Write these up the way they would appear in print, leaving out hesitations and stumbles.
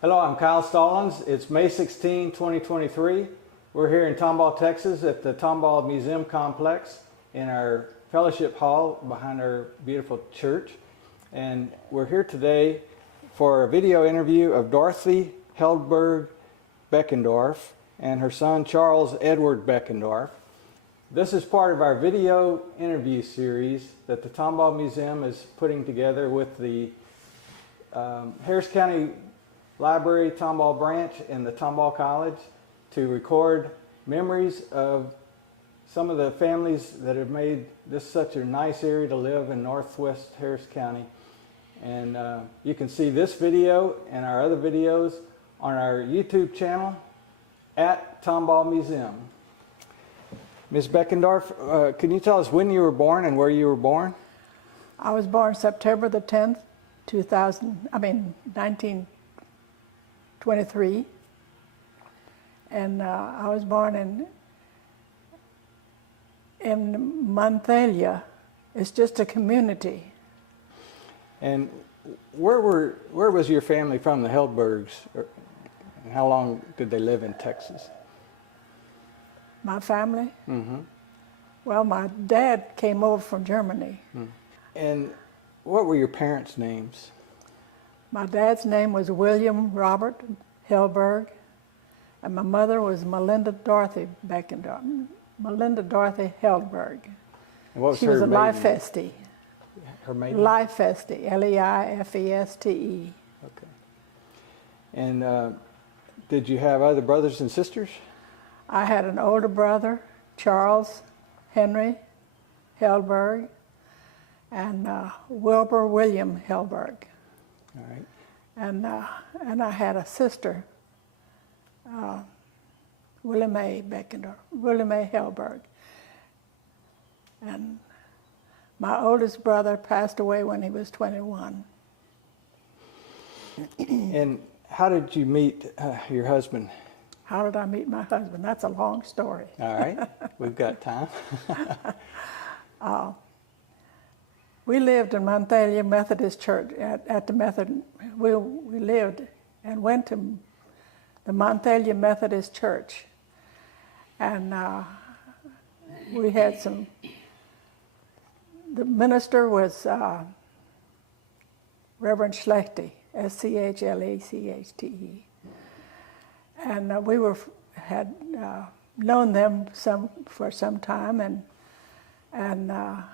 Hello, I'm Kyle Stallones. It's May 16, 2023. We're here in Tomball, Texas at the Tomball Museum Complex in our fellowship hall behind our beautiful church. And we're here today for a video interview of Dorothy Hildberg Beckendorf and her son Charles Edward Beckendorf. This is part of our video interview series that the Tomball Museum is putting together with the Harris County Library Tomball branch and the Tomball College to record memories of some of the families that have made this such a nice area to live in northwest Harris County. And you can see this video and our other videos on our YouTube channel at Tomball Museum. Ms. Beckendorf, can you tell us when you were born and where you were born? I was born September the 10th, 1923, and I was born in Monthalia. It's just a community. And where was your family from, the Hildbergs? And how long did they live in Texas? My family? Mm-hmm. Well, my dad came over from Germany. Mm. And what were your parents' names? My dad's name was William Robert Hildberg, and my mother was Melinda Dorothy Beckendorf. Melinda Dorothy Hildberg. And what was she her was a maiden Leifeste. name? Her maiden? Leifeste, Leifeste. Okay. And did you have other brothers and sisters? I had an older brother, Charles Henry Hildberg, and Wilbur William Hildberg. All right. And I had a sister, Willie Mae Beckendorf, Willie Mae Hildberg. And my oldest brother passed away when he was 21. And how did you meet your husband? How did I meet my husband? That's a long story. All right, we've got time. We lived in Monthalia Methodist Church at the Methodist. We lived and went to the Monthalia Methodist Church, and we had some. The minister was Reverend Schlechte, Schlechte, and we had known them for some time, and I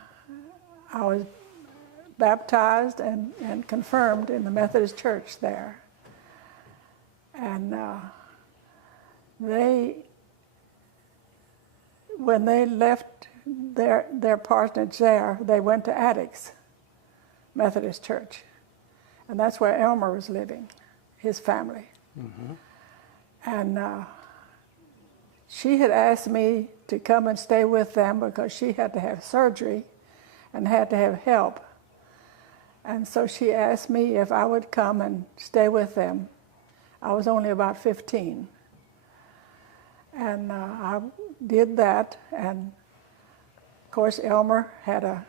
was baptized and confirmed in the Methodist Church there. And when they left their parsonage there, they went to Attucks Methodist Church. And that's where Elmer was living, his family. Mm-hmm. And she had asked me to come and stay with them because she had to have surgery and had to have help. And so she asked me if I would come and stay with them. I was only about 15. And I did that. And of course, Elmer had a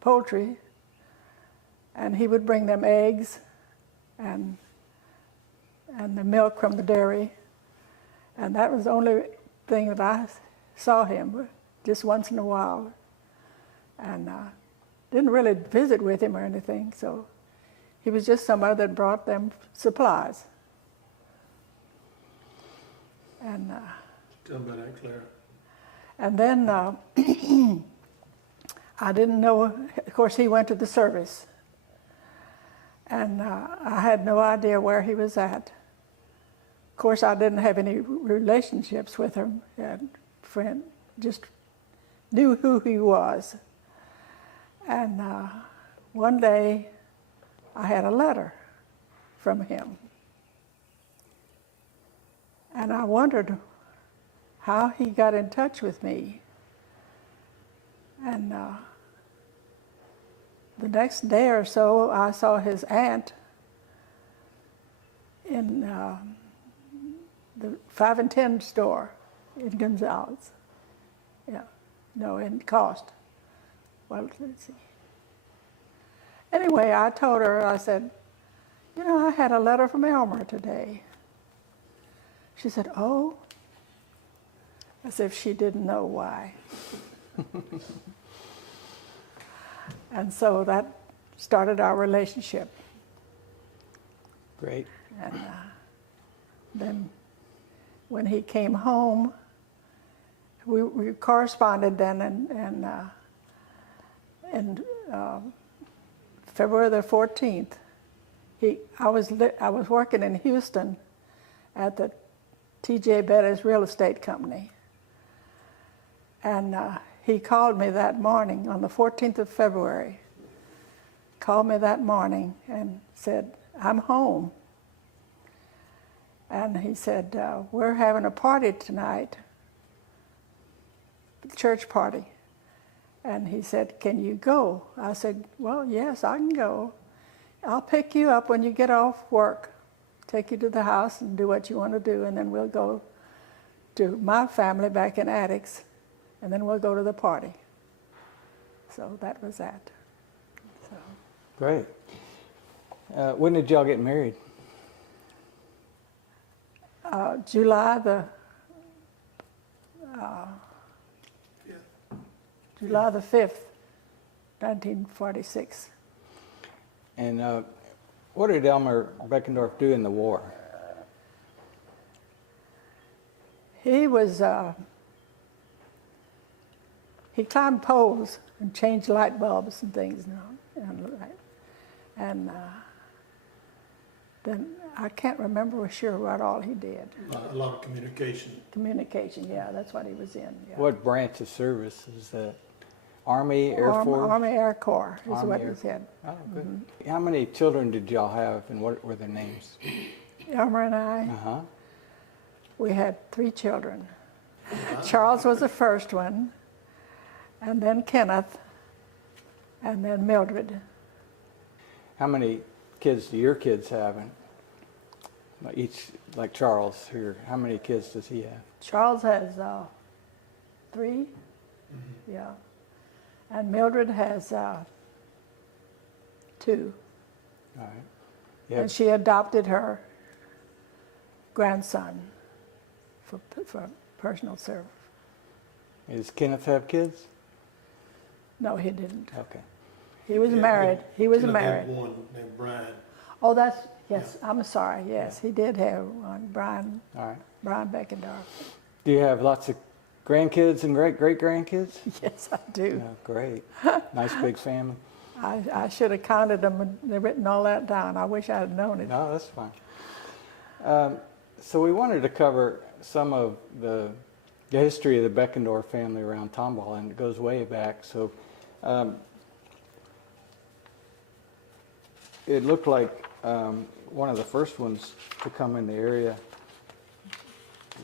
poultry, and he would bring them eggs and the milk from the dairy. And that was the only thing that I saw him, just once in a while. And didn't really visit with him or anything, so he was just somebody that brought them supplies. And tell me about that, Clara. And then I didn't know, of course he went to the service, and I had no idea where he was at. Of course I didn't have any relationships with him, friend, just knew who he was. And one day I had a letter from him. And I wondered how he got in touch with me. And the next day or so, I saw his aunt in the 5 and 10 store in Gonzales. Yeah, no, in Cost. Well, let's see. Anyway, I told her, I said, You know, I had a letter from Elmer today. She said, oh, as if she didn't know why. And so that started our relationship. Great. And then when he came home, we corresponded then, and February the 14th, I was working in Houston at the T.J. Bettis Real Estate Company. And he called me that morning on the 14th of February, called me that morning and said, I'm home. And he said, we're having a party tonight, church party. And he said, can you go? I said, well, yes, I can go. I'll pick you up when you get off work, take you to the house and do what you want to do, and then we'll go to my family back in Attucks, and then we'll go to the party. So that was that. So, Great. When did y'all get married? July the 5th, 1946. And what did Elmer Beckendorf do in the war? He was, he climbed poles and changed light bulbs and things, you know, and then I can't remember for sure what all he did. A lot of communication. Communication, yeah, that's what he was in. Yeah. What branch of service is that? Army, Air Force? Army Air Corps is Army what Air he said. Oh, good. How many children did y'all have, and what were their names? Elmer and I, Uh-huh. we had 3 children. Charles was the first one, and then Kenneth, and then Mildred. How many kids do your kids have? And each, like Charles here, how many kids does he have? Charles has 3, yeah, and Mildred has 2. All right. You And have, she adopted her grandson for personal service. does Kenneth have kids? No, he didn't. Okay. He was Yeah, married. He was Kenneth had married. one named Brian. Oh, that's, yes, I'm sorry, yes, he did have one, Brian All right. Beckendorf. Do you have lots of grandkids and great-great-grandkids? Yes, I do. Oh, great. Nice big family. I should have counted them and written all that down. I wish I had known it. No, that's fine. So we wanted to cover some of the history of the Beckendorf family around Tomball, and it goes way back. So it looked like one of the first ones to come in the area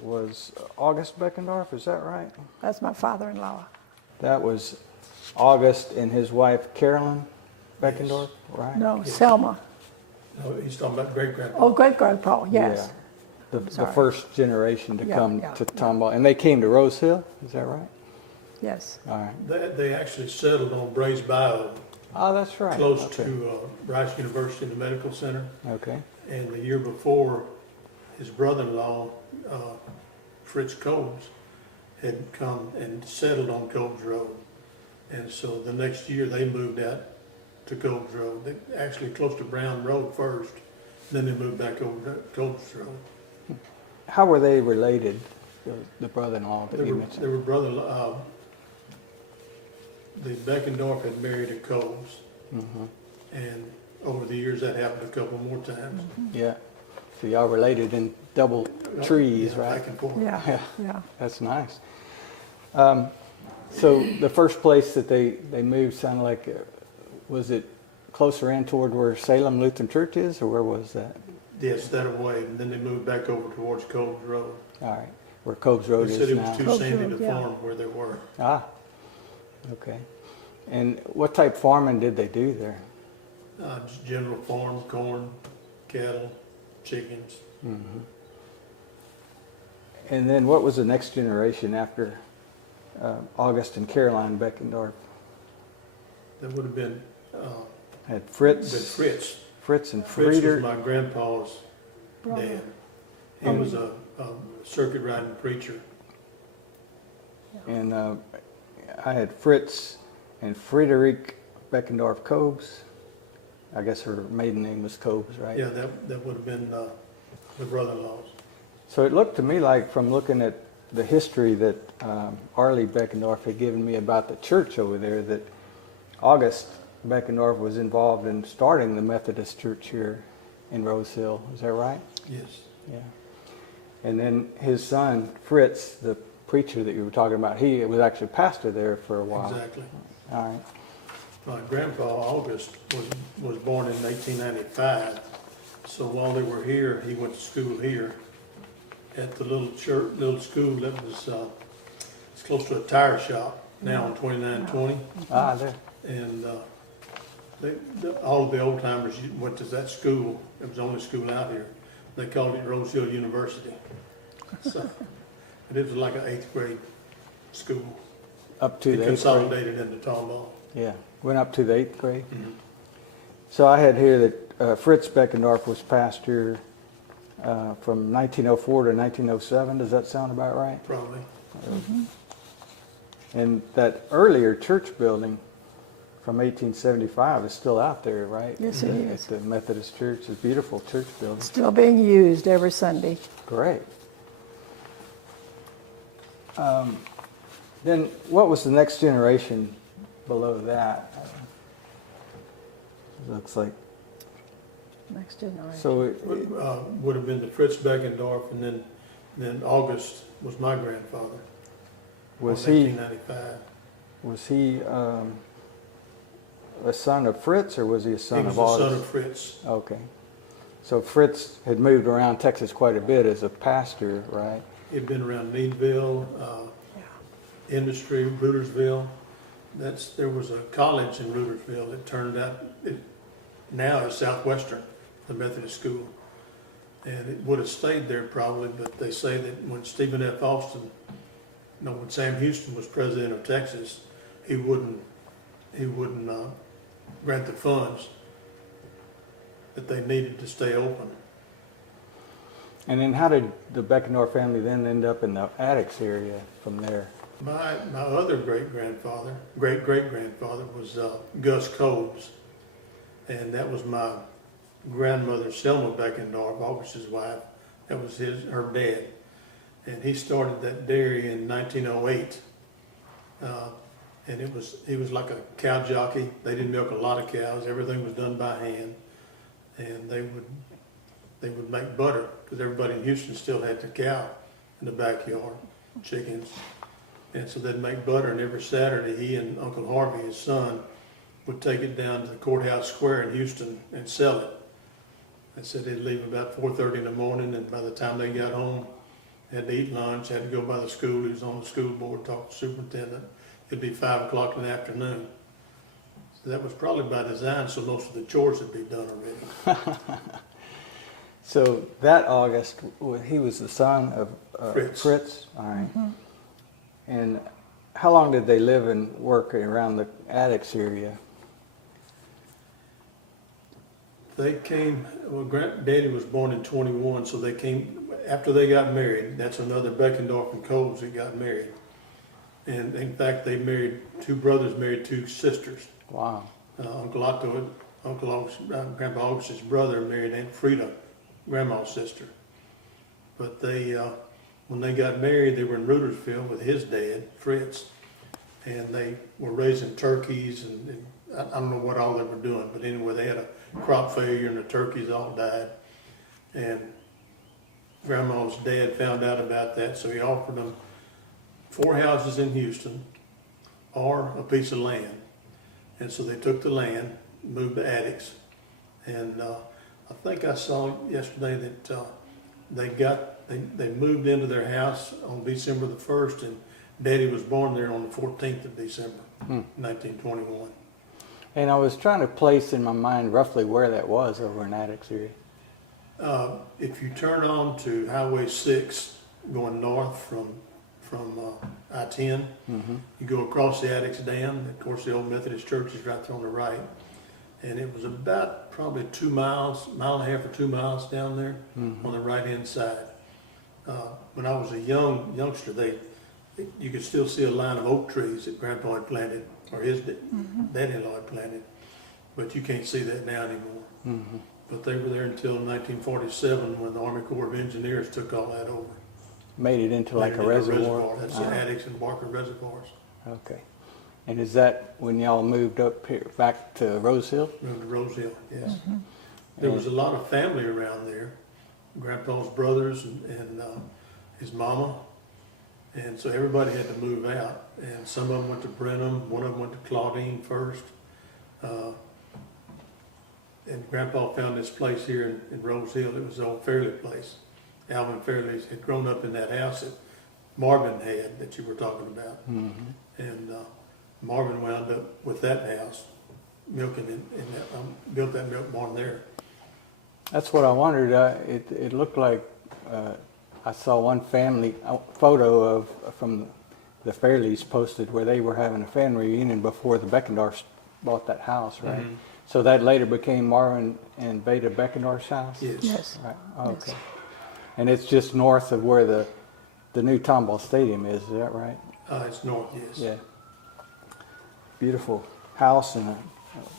was August Beckendorf, is that right? That's my father-in-law. That was August and his wife Carolyn Beckendorf, right? No, Selma. No, he's talking about great-grandpa. Oh, great-grandpa, yes. Yeah. The Sorry. first generation to Yeah, come yeah, to yeah. Tomball. And they came to Rose Hill, is that right? Yes. All right. They actually settled on Brays Bayou, Oh, that's right. close Okay. to Rice University, the medical center. Okay. And the year before, his brother-in-law, Fritz Combs, had come and settled on Combs Road. And so the next year, they moved out to Combs Road. They actually close to Brown Road first, then they moved back over to Combs Road. How were they related, the brother-in-law that They you were, mentioned? they were brother, the Beckendorf had married a Combs. Mm-hmm. And over the years, that happened a couple more times. Yeah. So y'all related in double trees, Yeah, right? Back and forth. Yeah, Yeah. yeah. That's nice. So the first place that they moved sounded like, was it closer in toward where Salem Lutheran Church is, or where was that? Yes, that way, and then they moved back over towards Combs Road. All right. Where Cobes Road They is said it now. was too Combs sandy Road, to yeah. farm where they were. Ah, okay. And what type farming did they do there? Just general farm, corn, cattle, chickens. Mm-hmm. And then what was the next generation after August and Caroline Beckendorf? That would have been Had Fritz. Fritz. Fritz and Fritz was Frieder. my grandpa's Brother. dad. He was a circuit riding preacher. And I had Fritz and Friederich Beckendorf Kobes. I guess her maiden name was Kobes, right? Yeah, that would have been the brother-in-laws. So it looked to me like, from looking at the history that Arlie Beckendorf had given me about the church over there, that August Beckendorf was involved in starting the Methodist church here in Rose Hill. Is that right? Yes. Yeah. And then his son, Fritz, the preacher that you were talking about, he was actually pastor there for a while. Exactly. All right. My grandpa, August, was born in 1895. So while they were here, he went to school here at the little school that was, it's close to a tire shop now on 2920. Ah, there. And all of the old timers went to that school. It was the only school out here. They called it Rose Hill University. So, but it was like an 8th grade school. Up to It the 8th grade. consolidated into Tomball. Yeah, went up to the 8th grade. Mhm. So I had here that Fritz Beckendorf was pastor from 1904 to 1907. Does that sound about right? Probably. And that earlier church building from 1875 is still out there, right? Yes, it At is. the Methodist Church. It's a beautiful church building. Still being used every Sunday. Great. Then what was the next generation below that? Looks like, Next generation. so Would have been the Fritz Beckendorf, and then August was my grandfather. was in he 1895. was he a son of Fritz, or was he a son He was of the August? son of Fritz. Okay. So Fritz had moved around Texas quite a bit as a pastor, right? He'd been around Needville, Industry, Rudersville. There was a college in Rudersville that turned out, now is Southwestern, the Methodist school. And it would have stayed there probably, but they say that when Stephen F. Austin, when Sam Houston was president of Texas, he wouldn't grant the funds that they needed to stay open. And then how did the Beckendorf family then end up in the Addicks area from there? My other great-grandfather was Gus Coles, and that was my grandmother Selma Beckendorf, August's wife. That was her dad, and he started that dairy in 1908. And he was like a cow jockey. They didn't milk a lot of cows. Everything was done by hand, and they would make butter because everybody in Houston still had the cow in the backyard, chickens. And so they'd make butter, and every Saturday he and Uncle Harvey, his son, would take it down to the courthouse square in Houston and sell it. They said they'd leave about 4:30 in the morning, and by the time they got home, they had to eat lunch, had to go by the school. He was on the school board, talk to the superintendent. It'd be 5 o'clock in the afternoon. So that was probably by design, so most of the chores would be done already. So that August, he was the son of Fritz. All right. And how long did they live and work around the Addicks area? They came, Daddy was born in 21, so they came, after they got married, that's another Beckendorf and Coles that got married. And in fact, two brothers married two sisters. Wow. Grandpa August's brother married Aunt Frida, Grandma's sister. But when they got married, they were in Rudersville with his dad, Fritz, and they were raising turkeys, and I don't know what all they were doing, but anyway, they had a crop failure and the turkeys all died. And Grandma's dad found out about that, so he offered them 4 houses in Houston or a piece of land. And so they took the land, moved to Addicks, and I think I saw yesterday that they moved into their house on December the 1st, and Daddy was born there on the 14th of December, 1921. And I was trying to place in my mind roughly where that was over in Addicks area. If you turn on to Highway 6 going north from I-10, you go across the Addicks Dam. Of course, the old Methodist church is right there on the right. And it was about probably 2 miles, mile and a half or 2 miles down there on the right-hand side. When I was a youngster, you could still see a line of oak trees that Grandpa had planted, or his daddy-in-law had planted, but you can't see that now anymore. But they were there until 1947 when the Army Corps of Engineers took all that over. Made it into like Made a it into reservoir. That's the Addicks and Barker reservoirs. Okay. And is that when y'all moved up here back to Rose Hill? Moved to Rose Hill, yes. There was a lot of family around there. Grandpa's brothers and his mama. And so everybody had to move out. And some of them went to Brenham, one of them went to Claudine first. And Grandpa found this place here in Rose Hill. It was the old Fairley place. Alvin Fairley had grown up in that house that Marvin had that you were talking about. And Marvin wound up with that house, milking in that, built that milk barn there. That's what I wondered. It looked like I saw one family photo from the Fairleys posted where they were having a family reunion before the Beckendorfs bought that house, right? So that later became Marvin and Beta Beckendorf's house? Yes. Yes. Right. Okay. And it's just north of where the new Tomball Stadium is that right? It's north, yes. Yeah. Beautiful house and a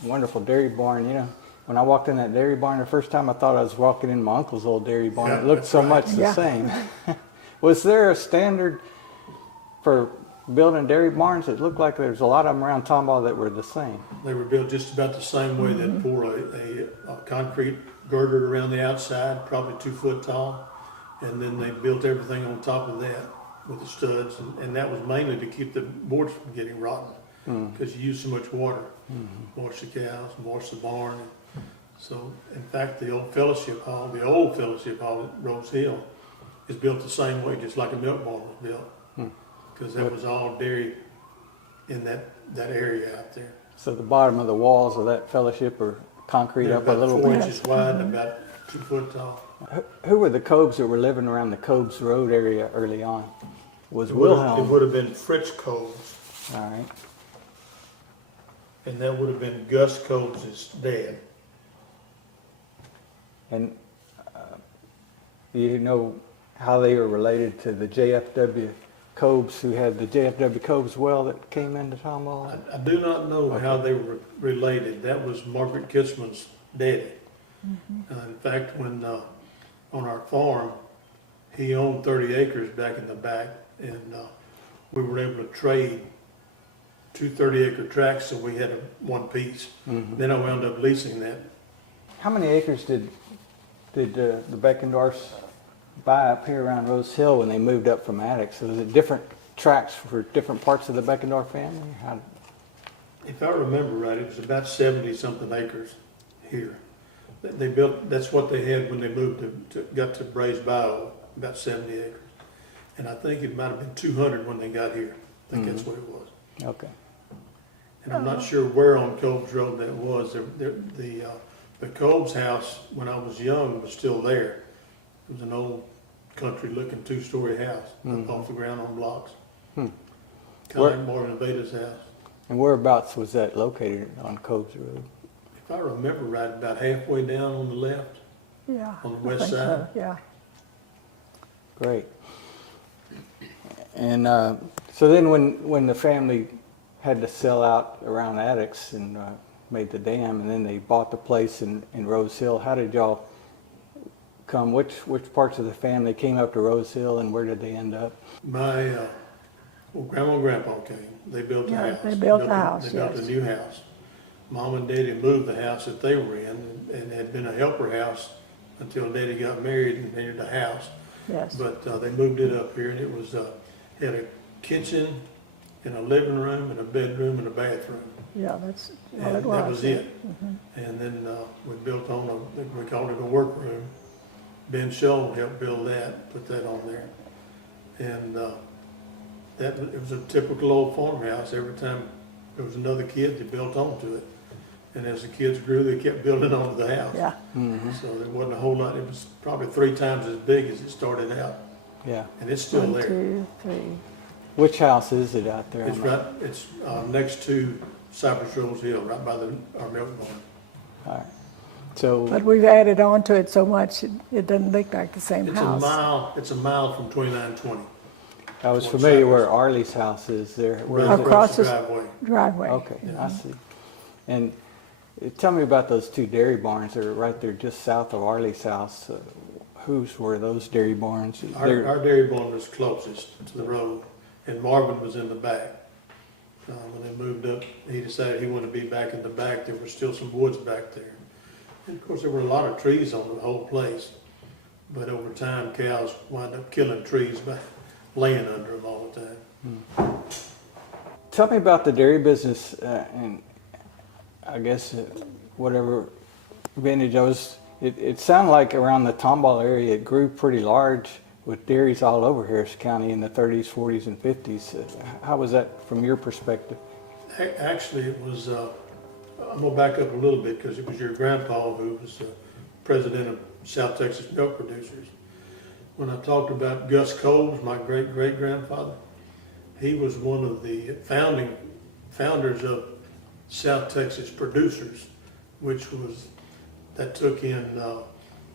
wonderful dairy barn. You know, when I walked in that dairy barn the first time, I thought I was walking in my uncle's old dairy barn. Yeah, It looked that's so right. much the Yeah. same. Was there a standard for building dairy barns? It looked like there's a lot of them around Tomball that were the same. They were built just about the same way. They'd pour a concrete girder around the outside, probably 2 foot tall, and then they built everything on top of that with the studs, and that was mainly to keep the boards from getting rotten because you use so much water, wash the cows, wash the barn. And so, in fact, the old fellowship hall at Rose Hill is built the same way, just like a milk barn was built, because that was all dairy in that area out there. So the bottom of the walls of that fellowship are concrete They're up a about little 4 bit. inches wide and about 2 foot tall. Who were the Cobes that were living around the Cobes Road area early on? Was It Wilhelm? would have been Fritz Coles, All right. and that would have been Gus Coles' dad. And you know how they were related to the JFW Cobes who had the JFW Cobes well that came into Tomball? I do not know how they were related. That was Margaret Kitzman's daddy. In fact, when on our farm, he owned 30 acres back in the back, and we were able to trade 2 30-acre tracts, so we had one piece. Then I wound up leasing that. How many acres did the Beckendorfs buy up here around Rose Hill when they moved up from Addicks? So was it different tracts for different parts of the Beckendorf family? How, If I remember right, it was about 70-something acres here. They built, that's what they had when they moved got to Brays Bayou, about 70 acres. And I think it might have been 200 when they got here. I think that's what it was. okay. And I'm not sure where on Cobes Road that was. The Cobes house, when I was young, was still there. It was an old country-looking 2-story house up off the ground on blocks. Kind of Where- like Marvin and Beta's house. And whereabouts was that located on Cobes Road? If I remember right, about halfway down on the left. Yeah. On the I west think so, side? yeah. Great. And so then when the family had to sell out around Addicks and made the dam, and then they bought the place in Rose Hill, how did y'all come? Which parts of the family came up to Rose Hill, and where did they end up? My Grandma and Grandpa came. They built a Yeah, house. they built a house, They built a yes. new house. Mom and Daddy moved the house that they were in, and it had been a helper house until Daddy got married and needed a house. Yes. But they moved it up here, and it was had a kitchen and a living room and a bedroom and a bathroom. Yeah, that's what And it was. that was it. And then we built on we called it a workroom. Ben Scholl helped build that, put that on there. And it was a typical old farmhouse. Every time there was another kid, they built onto it. And as the kids grew, they kept building onto the house. Yeah. So there wasn't a whole lot. It was probably 3 times as big as it started out. Yeah. And it's still 1, there. 2, 3. Which house is it out there? It's next to Cypress Rose Hill, right by our milk barn. All right. So, But we've added on to it so much, it doesn't look like the same It's house. it's a mile from 2920. I was towards familiar where Cypress. Arlie's house is there. Where is Right it? Across the the driveway. driveway. Okay, I see. And tell me about those two dairy barns that are right there just south of Arlie's house. Whose were those dairy barns? Our dairy barn was closest to the road, and Marvin was in the back. When they moved up, he decided he wanted to be back in the back. There were still some woods back there. And of course, there were a lot of trees on the whole place. But over time, cows wind up killing trees by laying under them all the time. Tell me about the dairy business, and I guess whatever vintage I was. It sounded like around the Tomball area it grew pretty large with dairies all over Harris County in the 30s, 40s, and 50s. How was that from your perspective? Actually, it was, I'm going to back up a little bit because it was your grandpa who was president of South Texas Milk Producers. When I talked about Gus Coles, my great-great-grandfather, he was one of the founders of South Texas Producers, which was, that took in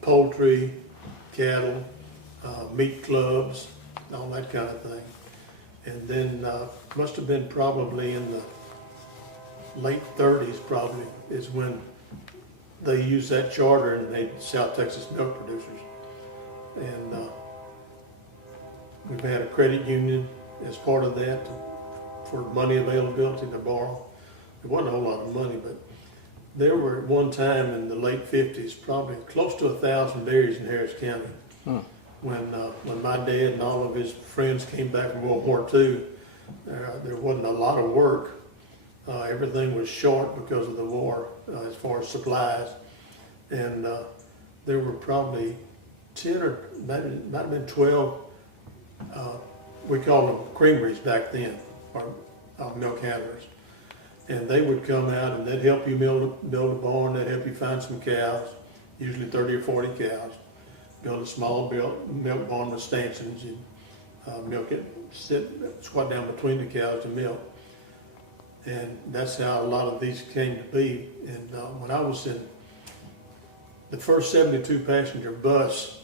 poultry, cattle, meat clubs, all that kind of thing. And then must have been probably in the late 30s probably is when they used that charter and made South Texas Milk Producers. And we've had a credit union as part of that for money availability to borrow. It wasn't a whole lot of money, but there were at one time in the late 50s probably close to 1,000 dairies in Harris County. When my dad and all of his friends came back from World War II, there wasn't a lot of work. Everything was short because of the war as far as supplies. And there were probably 10 or might have been 12, we called them creameries back then, or milk handlers. And they would come out and they'd help you build a barn, they'd help you find some cows, usually 30 or 40 cows. Build a small milk barn with stanchions. You'd milk it, squat down between the cows to milk. And that's how a lot of these came to be. And when I was in the first 72 passenger bus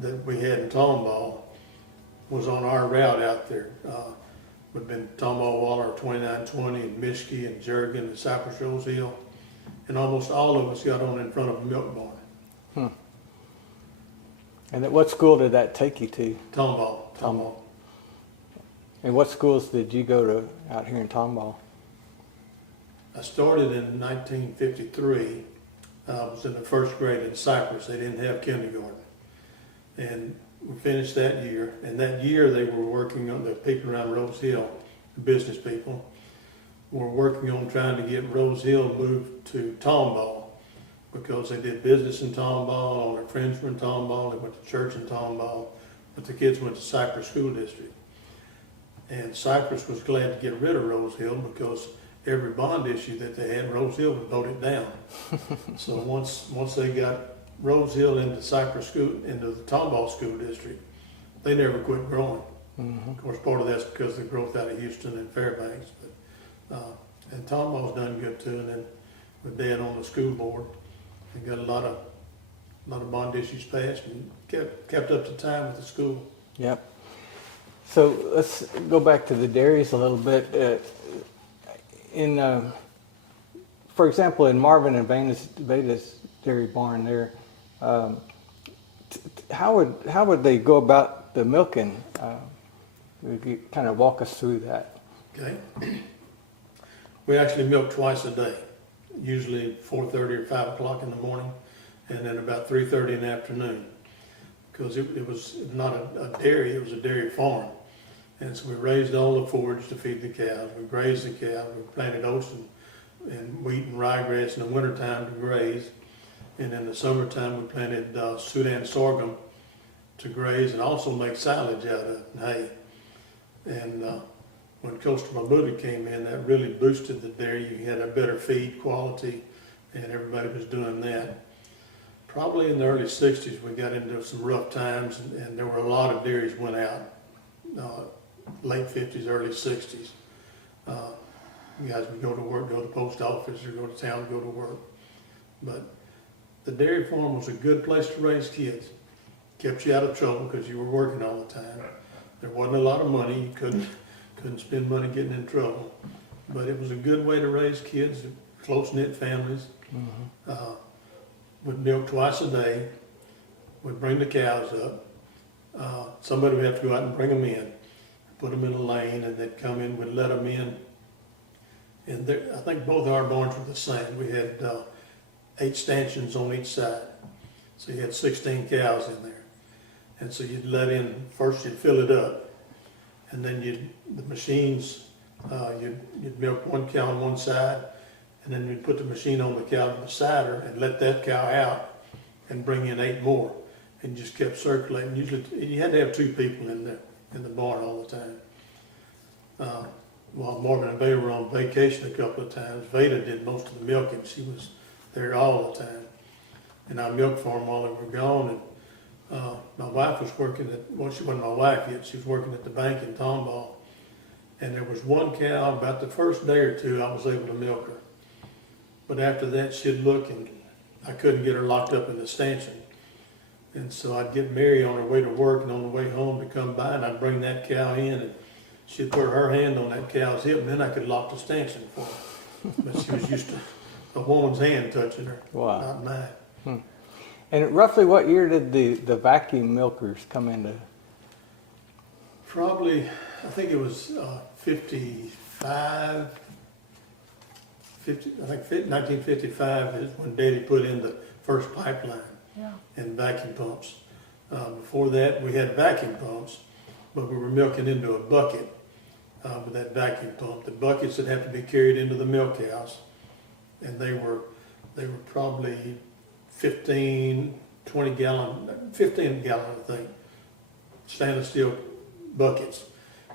that we had in Tomball was on our route out there. Would have been Tomball, Waller, 2920, and Mischke, and Jergen, and Cypress Rose Hill. And almost all of us got on in front of a milk barn. And at what school did that take you to? Tomball. And what schools did you go to out here in Tomball? I started in 1953. I was in the first grade in Cypress. They didn't have kindergarten. And we finished that year. And that year they were working on the people around Rose Hill, the business people, were working on trying to get Rose Hill moved to Tomball because they did business in Tomball, all their friends were in Tomball, they went to church in Tomball, but the kids went to Cypress School District. And Cypress was glad to get rid of Rose Hill because every bond issue that they had, Rose Hill would vote it down. So once they got Rose Hill into into the Tomball School District, they never quit growing. Of course, part of that's because of the growth out of Houston and Fairbanks. But, and Tomball's done good too. And then with Dad on the school board, they got a lot of bond issues passed and kept up to time with the school. Yep. So let's go back to the dairies a little bit. For example, in Marvin and Beta's dairy barn there, how would they go about the milking? Would you kind of walk us through that? Okay. We actually milk twice a day, usually 4:30 or 5 o'clock in the morning, and then about 3:30 in the afternoon, because it was not a dairy, it was a dairy farm. And so we raised all the forage to feed the cows. We grazed the cows. We planted oats and wheat and ryegrass in the wintertime to graze. And in the summertime, we planted Sudan sorghum to graze and also make silage out of it and hay. And when Coastal Mabuti came in, that really boosted the dairy. You had a better feed quality, and everybody was doing that. Probably in the early 60s, we got into some rough times, and there were a lot of dairies went out. Late 50s, early 60s. You guys would go to work, go to the post office, or go to town to go to work. But the dairy farm was a good place to raise kids. Kept you out of trouble because you were working all the time. There wasn't a lot of money. You couldn't spend money getting in trouble. But it was a good way to raise kids, close-knit families. Would milk twice a day. Would bring the cows up. Somebody would have to go out and bring them in, put them in a lane, and they'd come in. We'd let them in. And I think both our barns were the same. We had 8 stanchions on each side. So you had 16 cows in there. And so you'd let in, first you'd fill it up, and then the machines, you'd milk one cow on one side, and then you'd put the machine on the cow beside her and let that cow out and bring in 8 more. And just kept circulating. Usually you had to have 2 people in the barn all the time. While Morgan and Veda were on vacation a couple of times, Veda did most of the milking. She was there all the time. And I milked for them while they were gone. And my wife was working well, she wasn't my wife yet. She was working at the bank in Tomball. And there was one cow, about the first day or 2, I was able to milk her. But after that, she'd look, and I couldn't get her locked up in the stanchion. And so I'd get Mary on her way to work, and on the way home to come by, and I'd bring that cow in, and she'd put her hand on that cow's hip, and then I could lock the stanchion for her. But she was used to a woman's hand touching her, Wow. not mine. And roughly what year did the vacuum milkers come into? Probably, I think it was 55, I think 1955 is when Daddy put in the first pipeline and vacuum pumps. Before that, we had vacuum pumps, but we were milking into a bucket with that vacuum pump. The buckets would have to be carried into the milk house, and they were probably 15 gallon, I think, stainless steel buckets.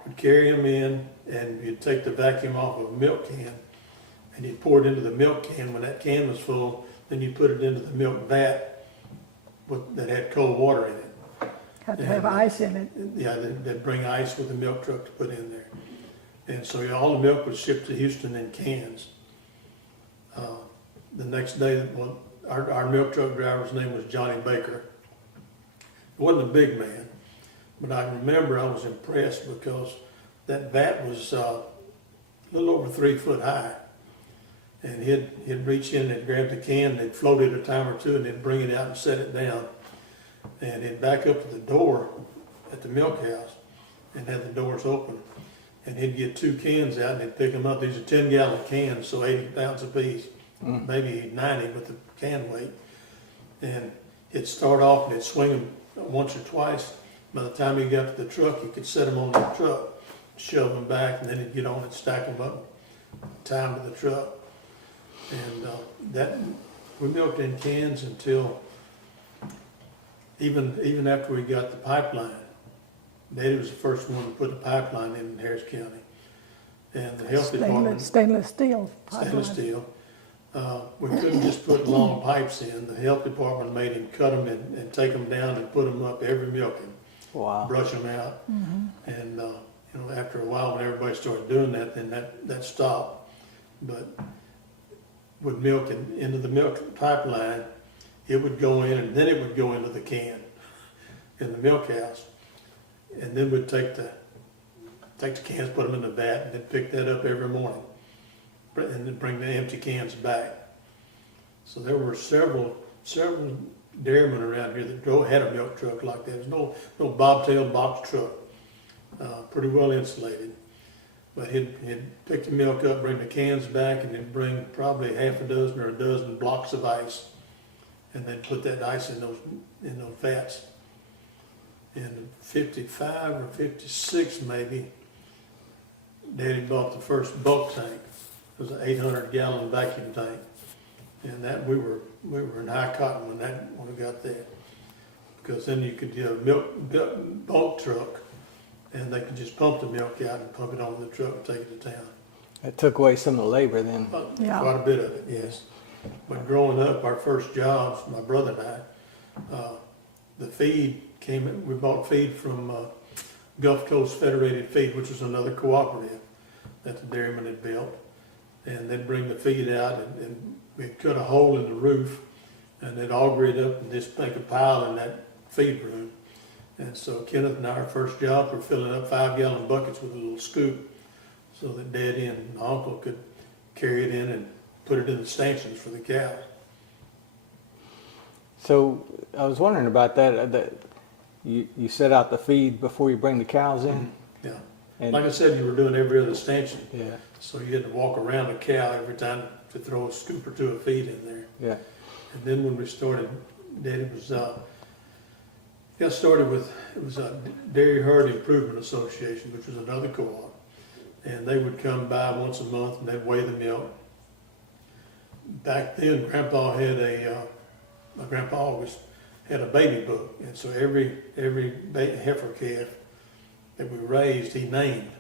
We'd carry them in, and you'd take the vacuum off of a milk can, and you'd pour it into the milk can. When that can was full, then you put it into the milk vat that had cold water in it. Had to have ice in it. Yeah, they'd bring ice with a milk truck to put in there. And so all the milk was shipped to Houston in cans. The next day, our milk truck driver's name was Johnny Baker. He wasn't a big man, but I remember I was impressed because that vat was a little over 3 foot high. And he'd reach in and grab the can, and he'd float it a time or 2, and he'd bring it out and set it down. And he'd back up to the door at the milk house and have the doors open. And he'd get 2 cans out, and he'd pick them up. These are 10-gallon cans, so 80 pounds apiece, maybe 90 with the can weight. And he'd start off and he'd swing them once or twice. By the time he got to the truck, he could set them on the truck, shove them back, and then he'd get on and stack them up, tie them to the truck. And we milked in cans until even after we got the pipeline. Daddy was the first one to put a pipeline in Harris County. And the health department... Stainless steel pipeline. Stainless steel. We couldn't just put long pipes in. The health department made him cut them and take them down and put them up every milking. Wow. Brush them out. And after a while, when everybody started doing that, then that stopped. But with milk into the milk pipeline, it would go in, and then it would go into the can in the milk house. And then we'd take the cans, put them in the vat, and then pick that up every morning, and then bring the empty cans back. So there were several dairymen around here that had a milk truck like that. There's no bobtail box truck, pretty well insulated. But he'd pick the milk up, bring the cans back, and then bring probably half a dozen or a dozen blocks of ice, and then put that ice in those vats. In 55 or 56 maybe, Daddy bought the first bulk tank. It was an 800-gallon vacuum tank, and that we were in high cotton when we got that, because then you could get a bulk truck, and they could just pump the milk out and pump it onto the truck and take it to town. It took away some of the labor then. Quite a bit of it, yes. But growing up, our first jobs, my brother and I, the feed we bought feed from Gulf Coast Federated Feed, which was another cooperative that the dairyman had built. And they'd bring the feed out and we'd cut a hole in the roof and they'd auger it up and just make a pile in that feed room. And so Kenneth and our first job were filling up 5-gallon buckets with a little scoop so that Daddy and Uncle could carry it in and put it in the stanchions for the cows. So I was wondering about that you set out the feed before you bring the cows in? Yeah. And, Like I said, you were doing every other stanchion. yeah, So you had to walk around a cow every time to throw a scoop or two of feed in there. yeah. And then when we started, Daddy was, got started with, it was a Dairy Herd Improvement Association, which was another co-op. And they would come by once a month and they'd weigh the milk. Back then, Grandpa had my grandpa always had a baby book. And so every heifer calf that we raised, he named.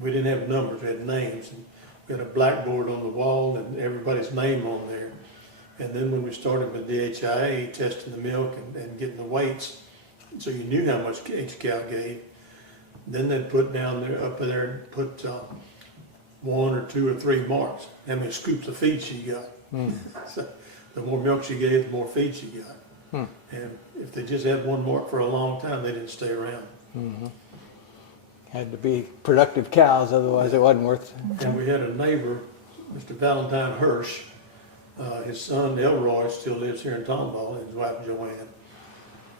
We didn't have numbers, we had names. And we had a blackboard on the wall and everybody's name on there. And then when we started with DHIA, testing the milk and getting the weights, so you knew how much each cow gave, then they'd put down there, up there, put 1 or 2 or 3 marks, how many scoops of feed she got. So the more milk she gave, the more feed she got. And if they just had one mark for a long time, they didn't stay around. Had to be productive cows, otherwise it wasn't worth it. And we had a neighbor, Mr. Valentine Hirsch. His son Elroy still lives here in Tomball, and his wife Joanne.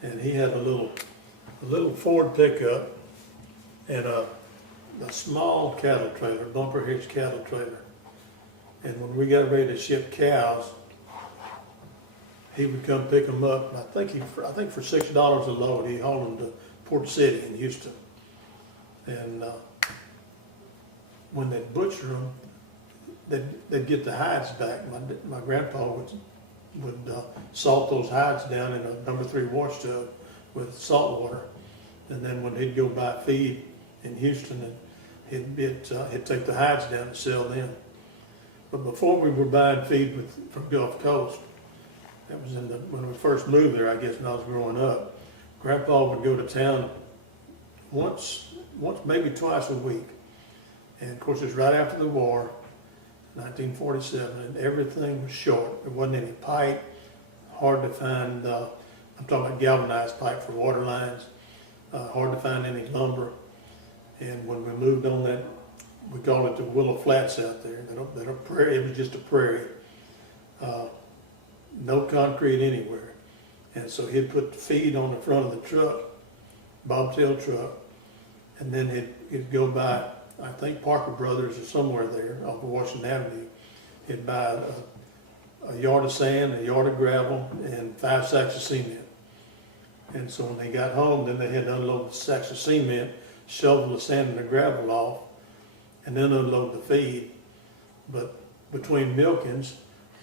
And he had a little Ford pickup and a small cattle trailer, bumper hitch cattle trailer. And when we got ready to ship cows, he would come pick them up. And I think for $6 a load, he hauled them to Port City in Houston. And when they'd butcher them, they'd get the hides back. My grandpa would salt those hides down in a number 3 wash tub with salt water, and then when he'd go buy feed in Houston, and he'd take the hides down to sell them. But before we were buying feed from Gulf Coast, that was when we first moved there, I guess, when I was growing up. Grandpa would go to town once, maybe twice a week, and of course it was right after the war. 1947, and everything was short. There wasn't any pipe, hard to find, I'm talking about galvanized pipe for water lines, hard to find any lumber. And when we moved on that, we called it the Willow Flats out there, that a prairie, it was just a prairie. No concrete anywhere. And so he'd put the feed on the front of the truck, bobtail truck, and then he'd go by, I think Parker Brothers or somewhere there off of Washington Avenue. He'd buy a yard of sand, a yard of gravel, and 5 sacks of cement. And so when they got home, then they had to unload the sacks of cement, shovel the sand and the gravel off, and then unload the feed. But between milkings,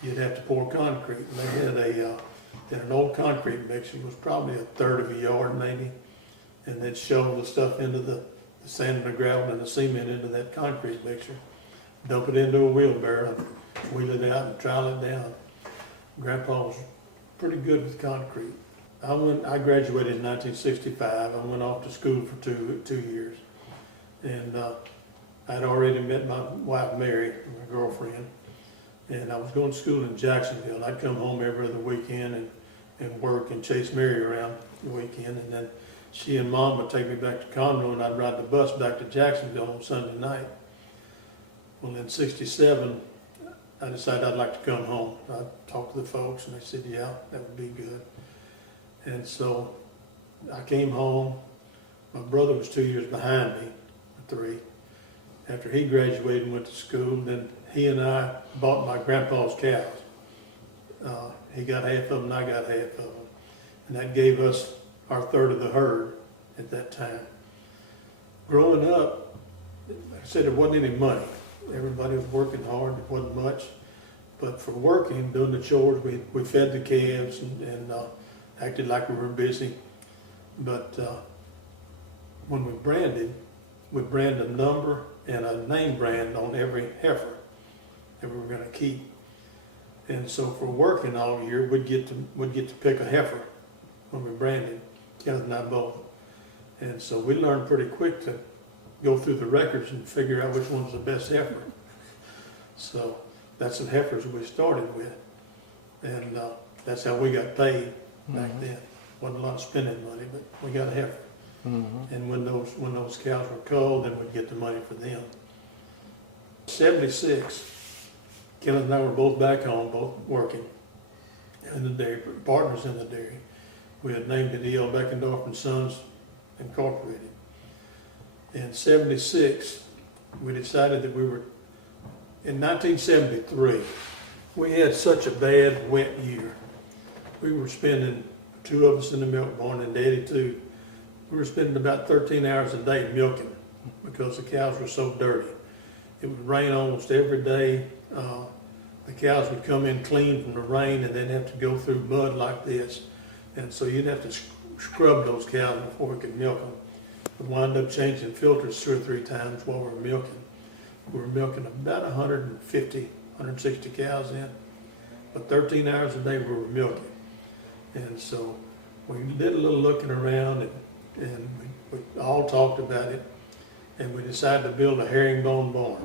you'd have to pour concrete. And they had an old concrete mixer. It was probably 1/3 of a yard maybe. And they'd shovel the stuff into the sand and the gravel and the cement into that concrete mixture, dump it into a wheelbarrow, wheel it out and trowel it down. Grandpa was pretty good with concrete. I graduated in 1965. I went off to school for two years. And I'd already met my wife Mary, my girlfriend, and I was going to school in Jacksonville. I'd come home every other weekend and work and chase Mary around the weekend, and then she and Mom would take me back to Conroe, and I'd ride the bus back to Jacksonville on Sunday night. Well, in '67, I decided I'd like to come home. I talked to the folks, and they said, yeah, that would be good. And so I came home. My brother was 2 years behind me, 3. After he graduated and went to school, then he and I bought my grandpa's cows. He got half of them, and I got half of them. And that gave us our 1/3 of the herd at that time. Growing up, like I said, there wasn't any money. Everybody was working hard, there wasn't much. But for working, doing the chores, we fed the calves and acted like we were busy. But when we branded a number and a name brand on every heifer that we were going to keep. And so for working all year, we'd get to pick a heifer when we branded, Kenneth and I both. And so we learned pretty quick to go through the records and figure out which one's the best heifer. So that's the heifers we started with. And that's how we got paid back then. Wasn't a lot of spending money, but we got a heifer. And when those cows were culled, then we'd get the money for them. 76, Kenneth and I were both back home, both working in the dairy, partners in the dairy. We had named it Elmer Beckendorf and Sons Incorporated. In 76, we decided that we were, in 1973, we had such a bad wet year. We were spending, two of us in the milk barn and Daddy too, we were spending about 13 hours a day milking because the cows were so dirty. It would rain almost every day. The cows would come in clean from the rain and then have to go through mud like this. And so you'd have to scrub those cows before we could milk them. We'd wind up changing filters 2 or 3 times while we were milking. We were milking about 150, 160 cows in, but 13 hours a day we were milking. And so we did a little looking around and we all talked about it, and we decided to build a herringbone barn,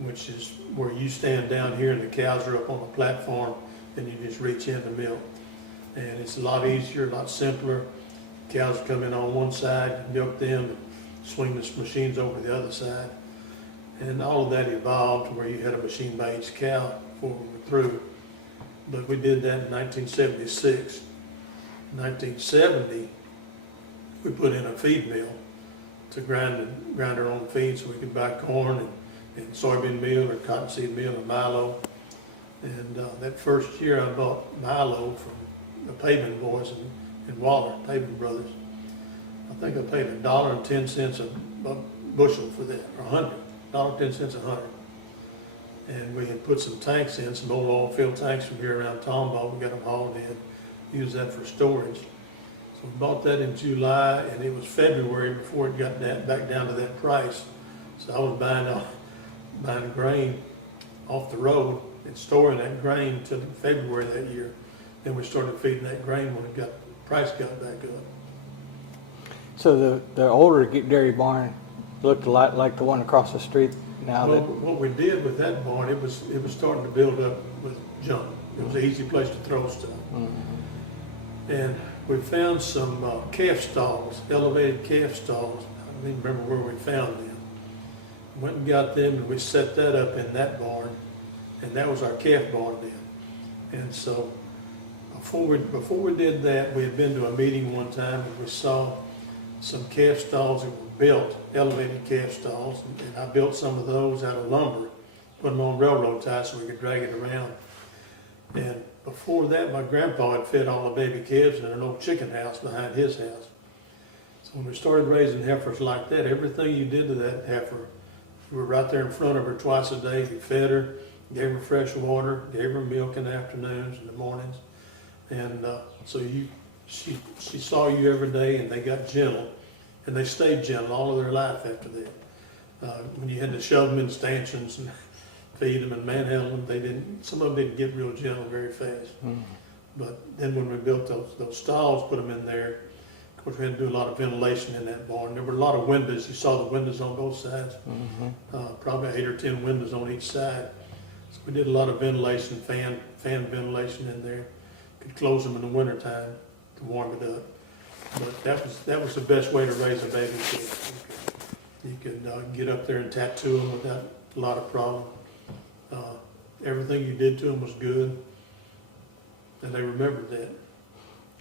which is where you stand down here and the cows are up on a platform and you just reach in to milk. And it's a lot easier, a lot simpler. Cows come in on one side, milk them, and swing the machines over to the other side. And all of that evolved to where you had a machine by each cow before we were through. But we did that in 1976. In 1970, we put in a feed mill to grind our own feed so we could buy corn and soybean meal or cottonseed meal and Milo. And that first year I bought Milo from the Paving boys in Waller, Paving Brothers. I think I paid $1.10 a bushel for that, or $1.10 a hundred. And we had put some tanks in, some old oil field tanks from here around Tomball. We got them hauled in, used that for storage. So we bought that in July, and it was February before it got back down to that price. So I was buying grain off the road and storing that grain until February that year. Then we started feeding that grain when price got back up. So the older dairy barn looked a lot like the one across the street now. Well, what we did with that barn, it was starting to build up with junk. It was an easy place to throw stuff. And we found some calf stalls, elevated calf stalls. I don't even remember where we found them. Went and got them, and we set that up in that barn, and that was our calf barn then. And so before we did that, we had been to a meeting one time, and we saw some calf stalls that were built, elevated calf stalls, and I built some of those out of lumber, put them on railroad ties so we could drag it around. And before that, my grandpa had fed all the baby calves in an old chicken house behind his house. So when we started raising heifers like that, everything you did to that heifer, you were right there in front of her twice a day. You fed her, gave her fresh water, gave her milk in the afternoons and the mornings. And so she saw you every day, and they got gentle, and they stayed gentle all of their life after that. When you had to shove them in stanchions and feed them and manhandle them, some of them didn't get real gentle very fast. But then when we built those stalls, put them in there, of course we had to do a lot of ventilation in that barn. There were a lot of windows. You saw the windows on both sides, probably 8 or 10 windows on each side. So we did a lot of ventilation, fan ventilation in there. Could close them in the wintertime to warm it up. But that was the best way to raise a baby kid. You could get up there and tattoo them without a lot of problem. Everything you did to them was good, and they remembered that.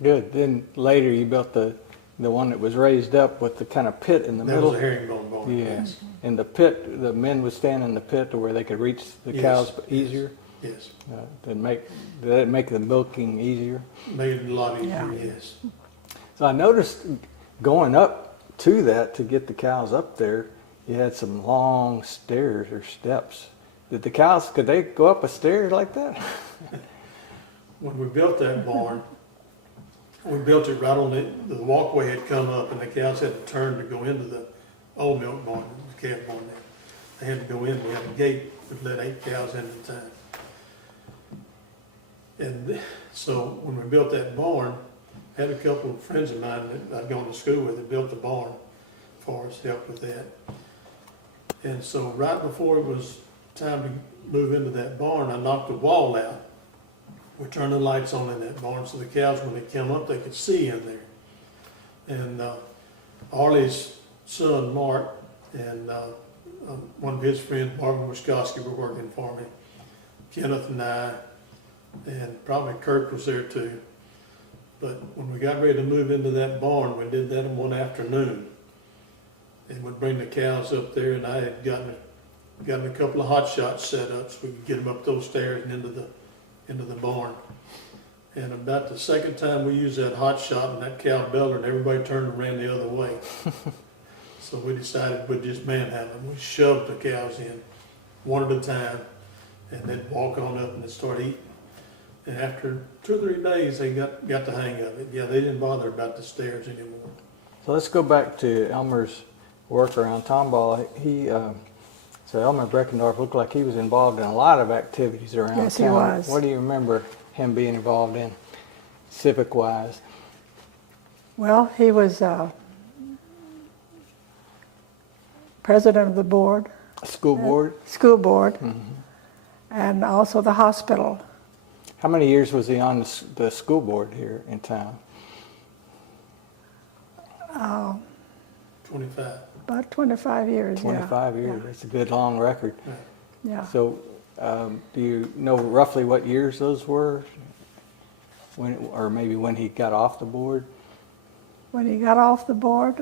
Good. Then later you built the one that was raised up with the kind of pit in the middle. That was a herringbone barn. Yes. In the pit, the men would stand in the pit to where they could reach the cows easier. Yes. Did that make the milking easier? Made it a lot easier. Yeah. Yes. So I noticed going up to that to get the cows up there, you had some long stairs or steps. Did the cows, could they go up a stair like that? When we built that barn, we built it right on the walkway had come up, and the cows had to turn to go into the old milk barn, the calf barn there. They had to go in. We had a gate that let 8 cows in at a time. And so when we built that barn, I had a couple of friends of mine that I'd gone to school with that built the barn for us, helped with that. And so right before it was time to move into that barn, I knocked the wall out. We turned the lights on in that barn so the cows, when they came up, they could see in there. And Arlie's son, Mark, and one of his friends, Marvin Wiskowski, were working for me. Kenneth and I, and probably Kirk was there too. But when we got ready to move into that barn, we did that in one afternoon. And we'd bring the cows up there, and I had gotten a couple of hot shots set up so we could get them up those stairs and into the barn. And about the second time we used that hot shot and that cow bellowed, and everybody turned and ran the other way. So we decided we'd just manhandle them. We shoved the cows in one at a time, and then walk on up and they'd start eating. And after 2 or 3 days, they got the hang of it. Yeah, they didn't bother about the stairs anymore. So let's go back to Elmer's work around Tomball. So Elmer Beckendorf looked like he was involved in a lot of activities around town. Yes, he was. What do you remember him being involved in, civic-wise? Well, he was president of the board, School board? school board, and also the hospital. How many years was he on the school board here in town? 25. About 25 years. 25 years. That's a good long record. Yeah. So do you know roughly what years those were? Or maybe when he got off the board? When he got off the board,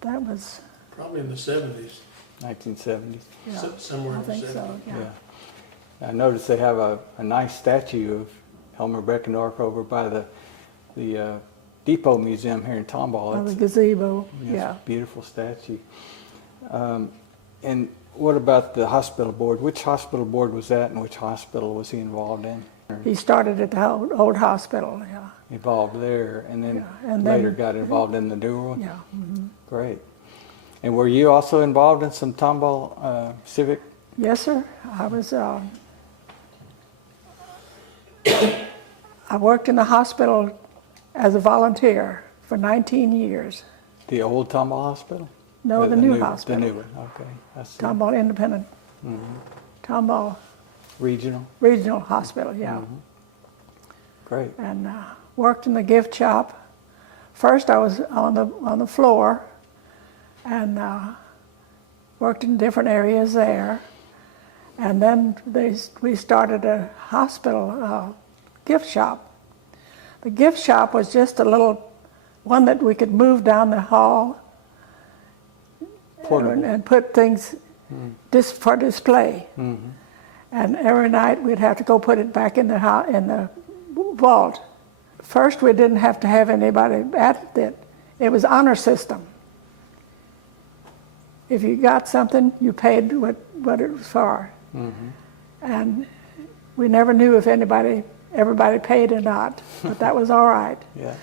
that was, Probably in the 70s, 1970s. yeah, somewhere I in the think 70s. so, yeah. I noticed they have a nice statue of Elmer Beckendorf over by the Depot Museum here in Tomball. Oh, the gazebo, It's yeah. a beautiful statue. And what about the hospital board? Which hospital board was that, and which hospital was he involved in? He started at the old hospital, yeah. Involved there, and then Yeah, and later then- got involved in the new one? Yeah. Mhm. Great. And were you also involved in some Tomball civic? Yes, sir. I was. I worked in the hospital as a volunteer for 19 years. The old Tomball Hospital? No, Or the new hospital. The new one, okay. I see. Tomball Independent. Tomball Regional? Regional Hospital, yeah. Great. And worked in the gift shop. First, I was on the floor, and worked in different areas there. And then we started a hospital gift shop. The gift shop was just a little one that we could move down the hall Portable. and put things for display. And every night we'd have to go put it back in the vault. First, we didn't have to have anybody at it. It was honor system. If you got something, you paid what it was for. And we never knew if everybody paid or not, but that was all right. Yeah.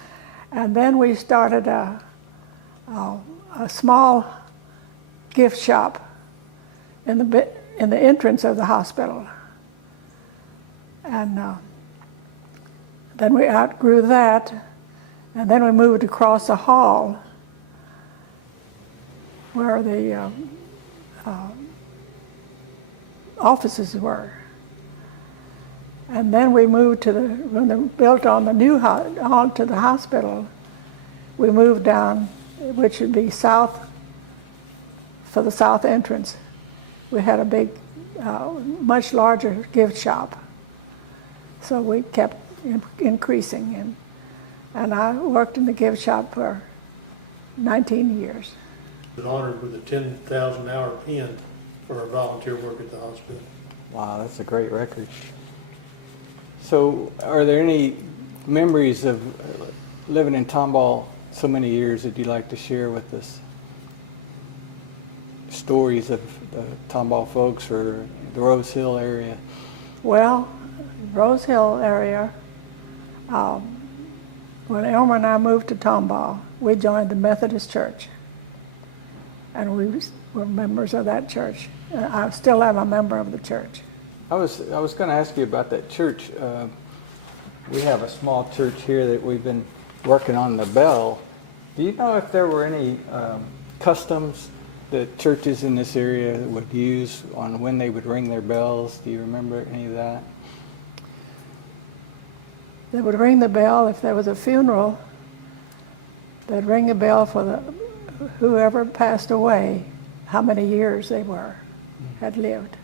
And then we started a small gift shop in the entrance of the hospital. And then we outgrew that, and then we moved across the hall where the offices were. And then we moved when they built on the new onto the hospital, we moved down, which would be south, for the south entrance. We had a big, much larger gift shop. So we kept increasing, and I worked in the gift shop for 19 years. Been honored with a 10,000 hour pin for our volunteer work at the hospital. Wow, that's a great record. So are there any memories of living in Tomball so many years that you'd like to share with us? Stories of the Tomball folks or the Rose Hill area? Well, Rose Hill area, when Elmer and I moved to Tomball, we joined the Methodist Church. And we were members of that church. I still am a member of the church. I was going to ask you about that church. We have a small church here that we've been working on the bell. Do you know if there were any customs the churches in this area would use on when they would ring their bells? Do you remember any of that? They would ring the bell if there was a funeral. They'd ring the bell for whoever passed away, how many years they had lived.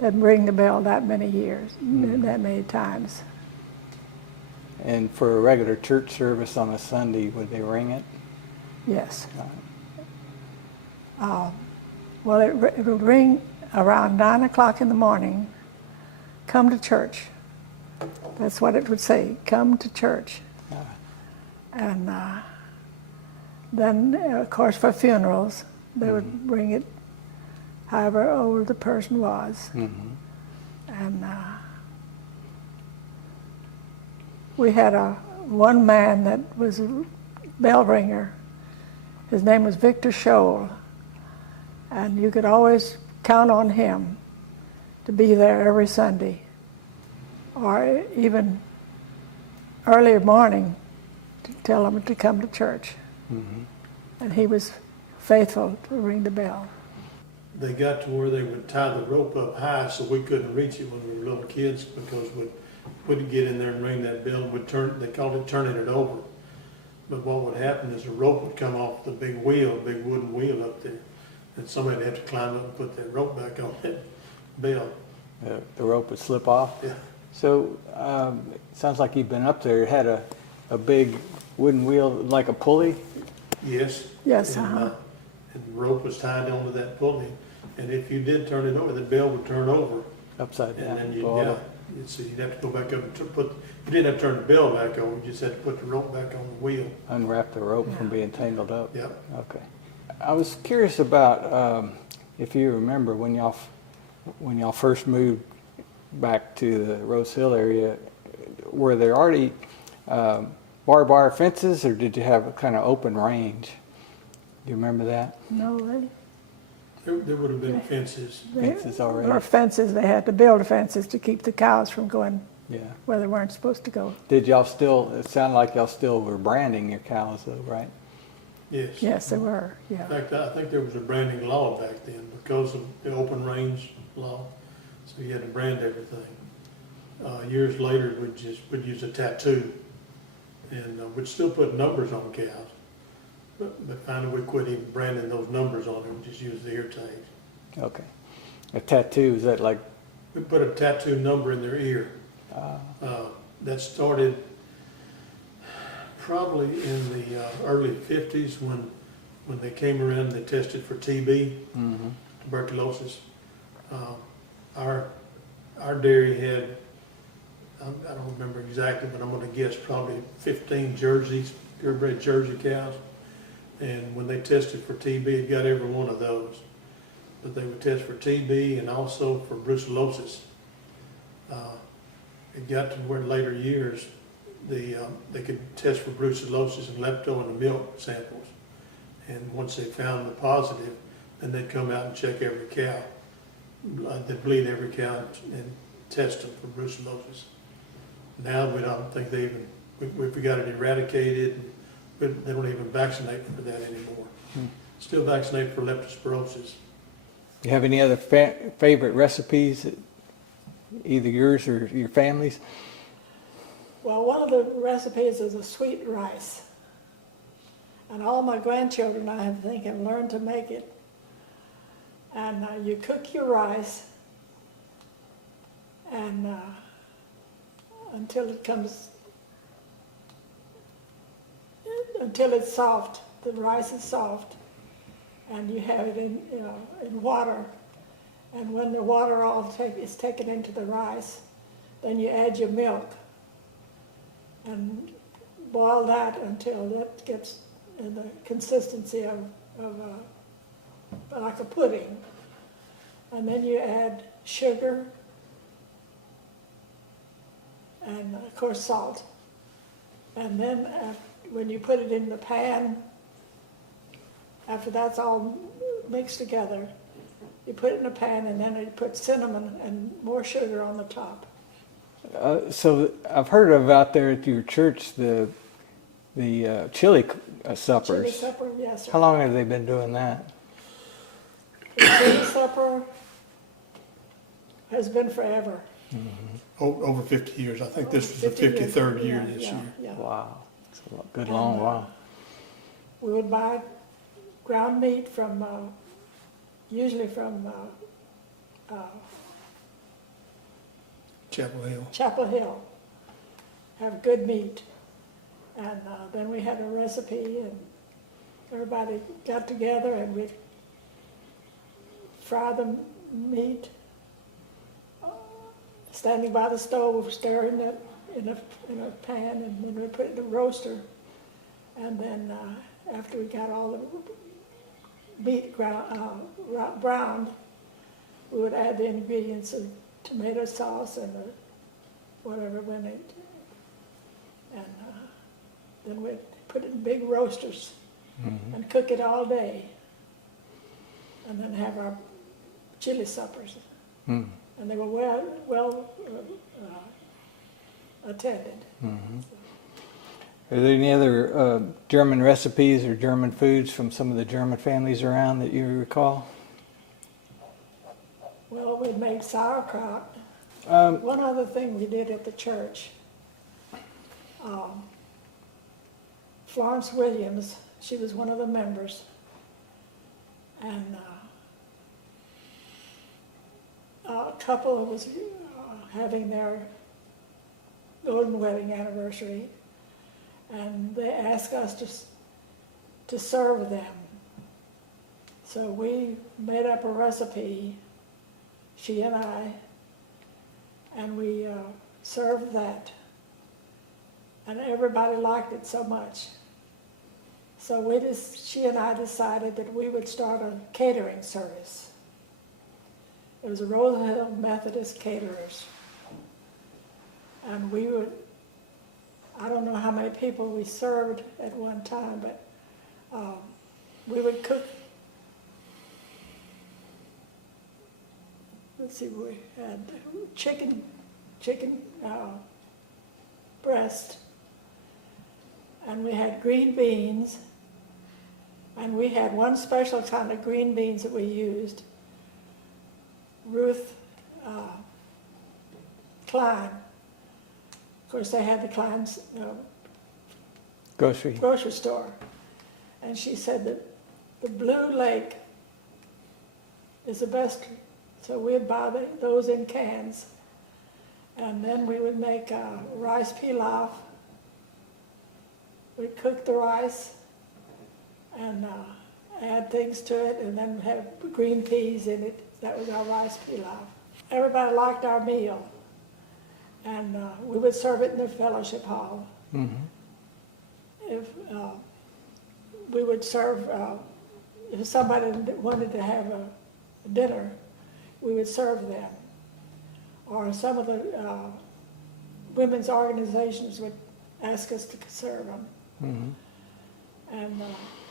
They'd ring the bell that many years, that many times. And for a regular church service on a Sunday, would they ring it? Yes. Well, it would ring around 9 o'clock in the morning. Come to church. That's what it would say. Come to church. And then, of course, for funerals, they would ring it however old the person was. And we had one man that was a bell ringer. His name was Victor Scholl. And you could always count on him to be there every Sunday, or even early morning to tell them to come to church. And he was faithful to ring the bell. They got to where they would tie the rope up high so we couldn't reach it when we were little kids, because we'd get in there and ring that bell and they called it turning it over. But what would happen is the rope would come off the big wooden wheel up there. And somebody would have to climb up and put that rope back on that bell. The rope would slip off? Yeah. So it sounds like you've been up there. It had a big wooden wheel, like a pulley? Yes. Yes, And the rope was tied onto that pulley. And if you did turn it over, the bell would turn over. Upside down. And then you'd have to go back up and you didn't have to turn the bell back over, you just had to put the rope back on the wheel. Unwrap the rope from being tangled up? Yep. Okay. I was curious about if you remember when y'all first moved back to the Rose Hill area, were there already barbed wire fences, or did you have a kind of open range? Do you remember that? No, There would have been fences. Fences already? or fences. They had to build fences to keep the cows from going Yeah. where they weren't supposed to go. Did y'all still, it sounded like y'all still were branding your cows though, right? Yes. Yes, they were, In yeah. fact, I think there was a branding law back then because of the open range law. So you had to brand everything. Years later, we'd use a tattoo, and we'd still put numbers on cows. But finally, we quit even branding those numbers on them. We just used the ear tags. Okay. A tattoo, is that like? We put a tattoo number in their ear. That started probably in the early 50s when they came around and they tested for TB, tuberculosis. Our dairy had, I don't remember exactly, but I'm going to guess probably 15 purebred Jersey cows. And when they tested for TB, it got every one of those. But they would test for TB and also for brucellosis. It got to where in later years they could test for brucellosis and lepto in the milk samples. And once they found the positive, then they'd come out and check every cow. They'd bleed every cow and test them for brucellosis. Now we don't think we've got it eradicated. They don't even vaccinate for that anymore. Still vaccinate for leptospirosis. Do you have any other favorite recipes, either yours or your family's? Well, one of the recipes is a sweet rice. And all my grandchildren, I think, have learned to make it. And you cook your rice and until it's soft. The rice is soft, and you have it in water. And when the water is taken into the rice, then you add your milk and boil that until that gets in the consistency of like a pudding. And then you add sugar and, of course, salt. And then when you put it in the pan, after that's all mixed together, you put it in a pan, and then you put cinnamon and more sugar on the top. So I've heard of out there at your church the chili suppers. Chili supper, yes, sir. How long have they been doing that? The chili supper has been forever. Over 50 years. I think this was the 50 years. 53rd year Yeah, this yeah, year. yeah. Wow, it's a good long while. We would buy ground meat from, usually from Chapel Hill. Chapel Hill. Have good meat. And then we had a recipe, and everybody got together and we'd fry the meat, standing by the stove, stirring it in a pan, and then we put it in the roaster. And then after we got all the meat browned, we would add the ingredients of tomato sauce and whatever went in, and then we'd put it in big roasters and cook it all day, and then have our chili suppers. And they were well attended. Are there any other German recipes or German foods from some of the German families around that you recall? Well, we'd make sauerkraut. One other thing we did at the church, Florence Williams, she was one of the members, and a couple was having their golden wedding anniversary, and they asked us to serve them. So we made up a recipe, she and I, and we served that. And everybody liked it so much. So she and I decided that we would start a catering service. It was a Rose Hill Methodist Caterers. And we would, I don't know how many people we served at one time, but we would cook. Let's see, we had chicken breast, and we had green beans, and we had one special kind of green beans that we used, Ruth Klein. Of course, they had the Klein's Grocery. grocery store, and she said that the Blue Lake is the best, so we'd buy those in cans, and then we would make rice pilaf. We'd cook the rice and add things to it, and then have green peas in it. That was our rice pilaf. Everybody liked our meal, and we would serve it in the fellowship hall. If we would serve, if somebody wanted to have a dinner, we would serve them. Or some of the women's organizations would ask us to serve them. And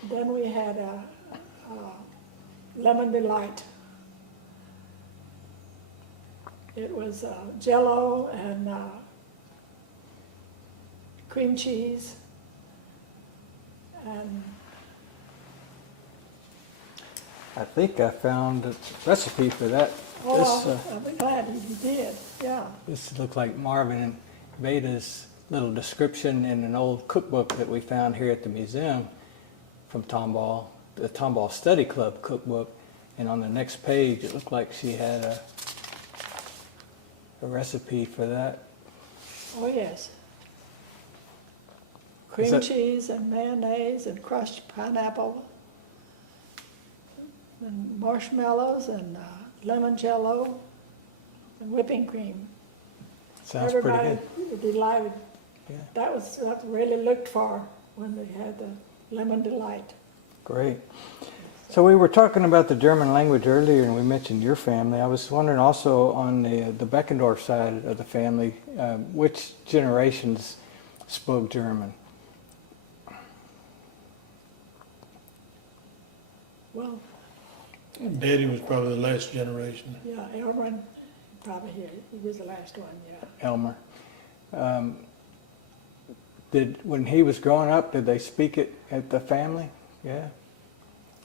then we had a lemon delight. It was Jell-O and cream cheese, and I think I found a recipe for that. I'm glad you did, yeah. This looked like Marvin and Veda's little description in an old cookbook that we found here at the museum from Tomball, the Tomball Study Club cookbook. And on the next page, it looked like she had a recipe for that. Oh, yes. Cream cheese and mayonnaise and crushed pineapple and marshmallows and lemon Jell-O and whipping cream. Sounds pretty Everybody good. was delighted. Yeah. That was what I really looked for when they had the lemon delight. Great. So we were talking about the German language earlier, and we mentioned your family. I was wondering also on the Beckendorf side of the family, which generations spoke German? Well, Daddy was probably the last generation. yeah, Elmer, probably here. He was the last one, yeah. Elmer. When he was growing up, did they speak it at the family? Yeah.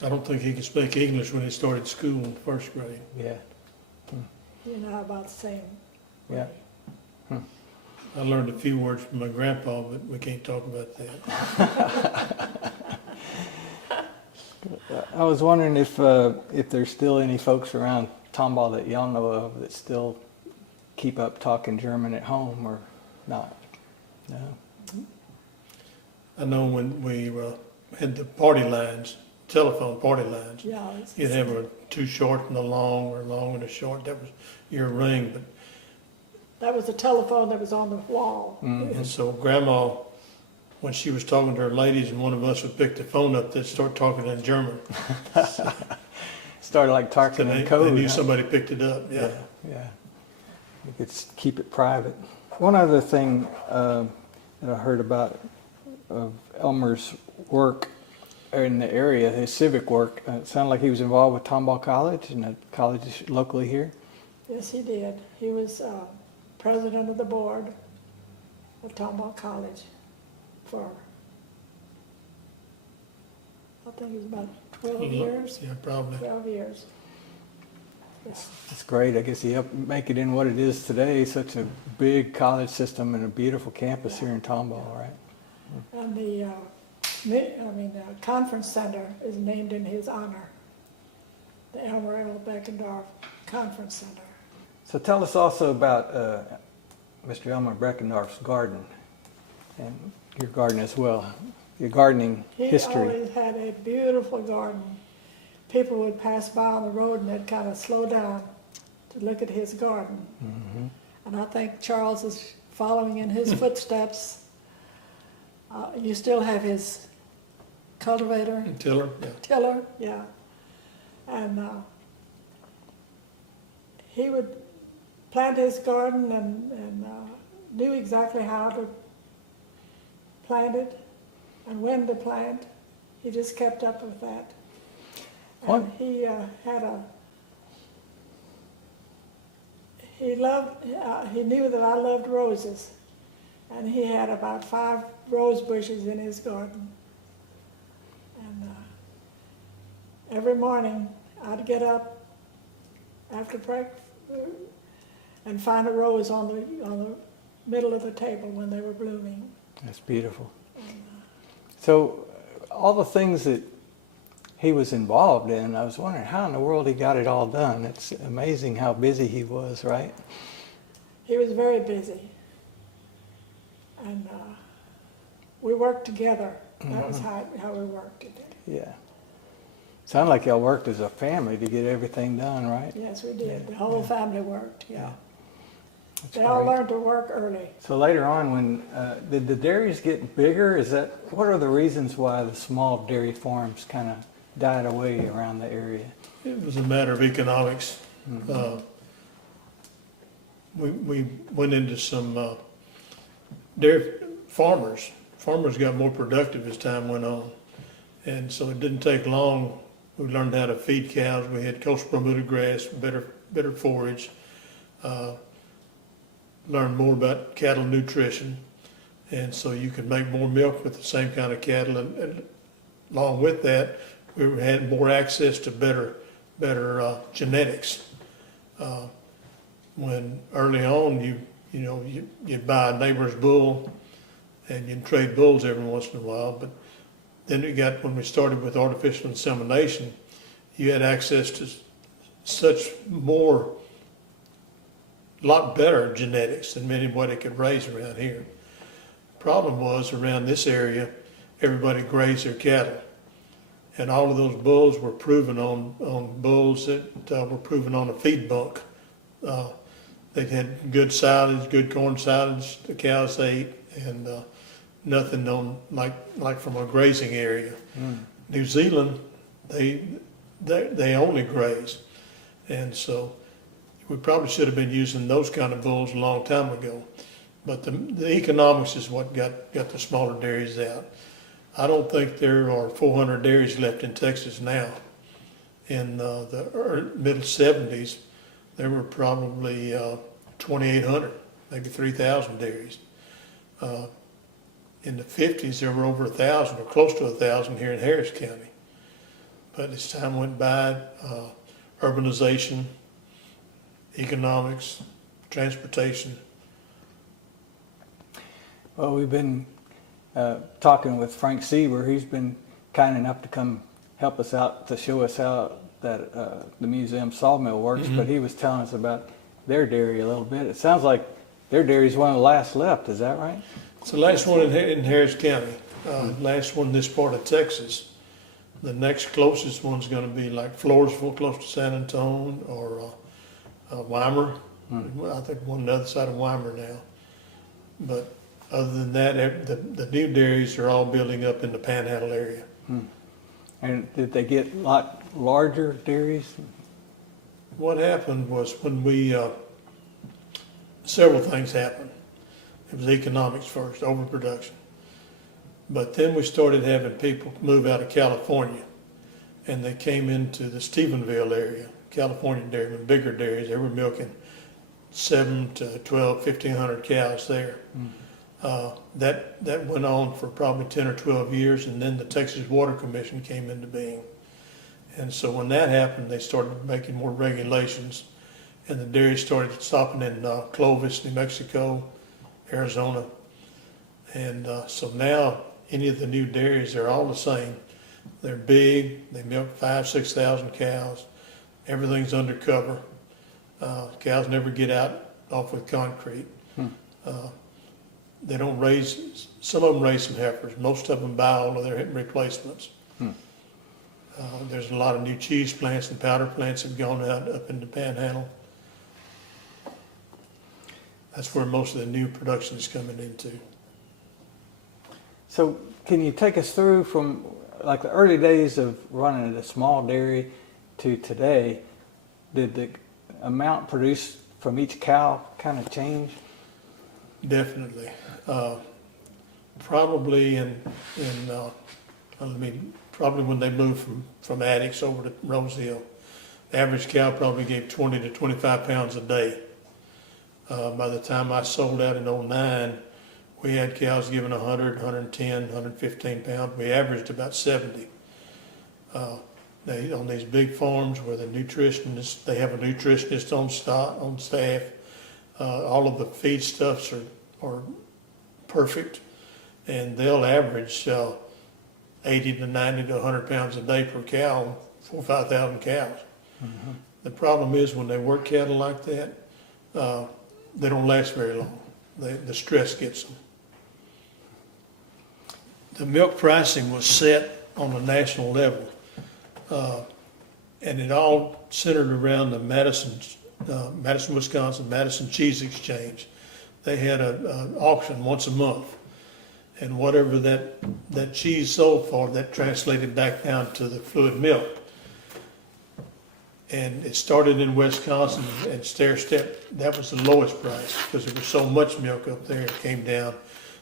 I don't think he could speak English when he started school in first grade. Yeah. You know, about the same. Yeah. I learned a few words from my grandpa, but we can't talk about that. I was wondering if there's still any folks around Tomball that y'all know of that still keep up talking German at home or not. No. I know when we had the party lines, telephone party lines, Yeah. you'd have a too short and a long, or a long and a short. That was your ring. But That was the telephone that was on the wall. and so Grandma, when she was talking to her ladies, and one of us would pick the phone up, they'd start talking in German. Started like talking So in they code. knew huh? somebody picked it up. Yeah. Yeah. You could keep it private. One other thing that I heard about of Elmer's work in the area, his civic work, it sounded like he was involved with Tomball College and a college locally here. Yes, he did. He was president of the board of Tomball College for, I think it was about 12 years. Yeah, probably. 12 years. Yes. It's great. I guess he helped make it in what it is today, such a big college system and a beautiful campus here in Tomball, right? And the conference center is named in his honor, the Elmer Beckendorf Conference Center. So tell us also about Mr. Elmer Beckendorf's garden and your garden as well, your gardening He history. always had a beautiful garden. People would pass by on the road and they'd kind of slow down to look at his garden. Mm-hmm. And I think Charles is following in his footsteps. You still have his cultivator, Tiller. Yeah. tiller, yeah. And he would plant his garden and knew exactly how to plant it and when to plant. He just kept up with that. What? And he he knew that I loved roses. And he had about 5 rose bushes in his garden. And every morning I'd get up after breakfast and find a rose on the middle of the table when they were blooming. That's beautiful. So all the things that he was involved in, I was wondering how in the world he got it all done. It's amazing how busy he was, right? He was very busy. And we worked together. That was how we worked together. Yeah. Sounded like y'all worked as a family to get everything done, right? Yes, we did. Yeah, The whole family worked, yeah. That's They all great. learned to work early. So later on, when did the dairies get bigger? What are the reasons why the small dairy farms kind of died away around the area? It was a matter of economics. We went into some dairy farmers. Farmers got more productive as time went on. And so it didn't take long. We learned how to feed cows. We had coastal Bermuda grass, better forage. Learned more about cattle nutrition. And so you could make more milk with the same kind of cattle. And along with that, we had more access to better genetics. When early on you'd buy a neighbor's bull and you'd trade bulls every once in a while, but then when we started with artificial insemination, you had access to such lot better genetics than anybody could raise around here. Problem was, around this area, everybody grazed their cattle. And all of those bulls were proven on bulls that were proven on a feed bunk. They had good silage, good corn silage, the cows ate, and nothing on like from a grazing area. New Zealand, they only graze. And so we probably should have been using those kind of bulls a long time ago. But the economics is what got the smaller dairies out. I don't think there are 400 dairies left in Texas now. In the middle 70s, there were probably 2,800, maybe 3,000 dairies. In the 50s, there were over 1,000 or close to 1,000 here in Harris County. But as time went by, urbanization, economics, transportation. Well, we've been talking with Frank Sieber. He's been kind enough to come help us out to show us how that the museum sawmill works. But he was telling us about their dairy a little bit. It sounds like their dairy is one of the last left. Is that right? It's the last one in Harris County, last one in this part of Texas. The next closest one's going to be like Floresville, close to San Antonio, or Weimar. I think one on the other side of Weimar now. But other than that, the new dairies are all building up in the Panhandle area. And did they get a lot larger dairies? What happened was when we, several things happened. It was economics first, overproduction. But then we started having people move out of California, and they came into the Stephenville area, California dairymen, bigger dairies. They were milking 7 to 12, 1,500 cows there. That went on for probably 10 or 12 years, and then the Texas Water Commission came into being. And so when that happened, they started making more regulations, and the dairies started stopping in Clovis, New Mexico, Arizona. And so now any of the new dairies, they're all the same. They're big, they milk 5,000, 6,000 cows. Everything's undercover. Cows never get out off with concrete. They don't raise, some of them raise some heifers. Most of them buy all of their replacements. There's a lot of new cheese plants and powder plants have gone out up in the Panhandle. That's where most of the new production is coming into. So can you take us through from like the early days of running a small dairy to today? Did the amount produced from each cow kind of change? Definitely. Probably probably when they moved from Addicks over to Rose Hill, the average cow probably gave 20 to 25 pounds a day. By the time I sold out in 2009, we had cows giving 100, 110, 115 pounds. We averaged about 70. On these big farms where the nutritionists, they have a nutritionist on staff. All of the feedstuffs are perfect, and they'll average 80 to 90 to 100 pounds a day per cow, 4,000 or 5,000 cows. The problem is when they work cattle like that, they don't last very long. The stress gets them. The milk pricing was set on a national level, and it all centered around the Madison, Wisconsin, Madison Cheese Exchange. They had an auction once a month, and whatever that cheese sold for, that translated back down to the fluid milk. And it started in Wisconsin and stair-stepped. That was the lowest price because there was so much milk up there. It came down.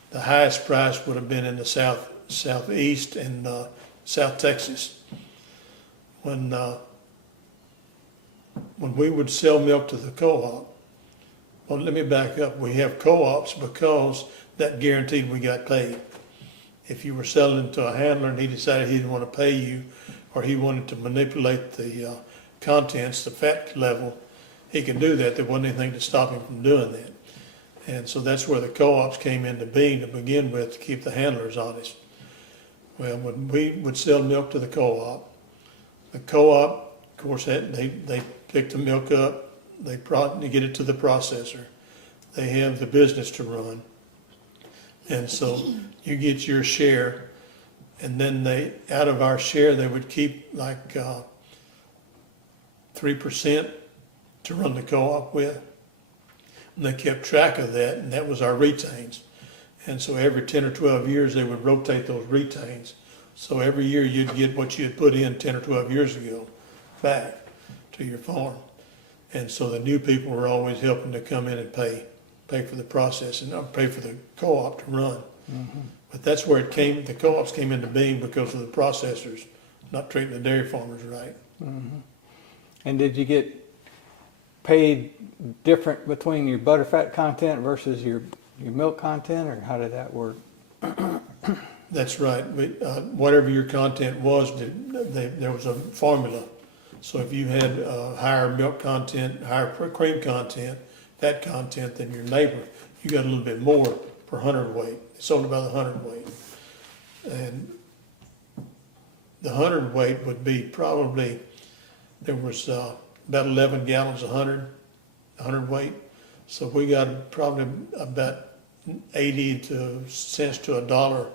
The highest price would have been in the southeast and South Texas. When we would sell milk to the co-op, well, let me back up. We have co-ops because that guaranteed we got paid. If you were selling to a handler and he decided he didn't want to pay you, or he wanted to manipulate the contents, the fat level, he could do that. There wasn't anything to stop him from doing that. And so that's where the co-ops came into being to begin with, to keep the handlers honest. Well, when we would sell milk to the co-op, of course, they pick the milk up, they get it to the processor. They have the business to run. And so you get your share, and then out of our share, they would keep like 3% to run the co-op with. And they kept track of that, and that was our retains. And so every 10 or 12 years, they would rotate those retains. So every year you'd get what you had put in 10 or 12 years ago back to your farm. And so the new people were always helping to come in and pay for the process and pay for the co-op to run. But that's where the co-ops came into being because of the processors not treating the dairy farmers right. And did you get paid different between your butterfat content versus your milk content, or how did that work? That's right. Whatever your content was, there was a formula. So if you had higher milk content, higher cream content, fat content than your neighbor, you got a little bit more per hundredweight. It's only by the hundredweight. And the hundredweight would be probably, there was about 11 gallons a hundredweight. So we got probably about 80 cents to $1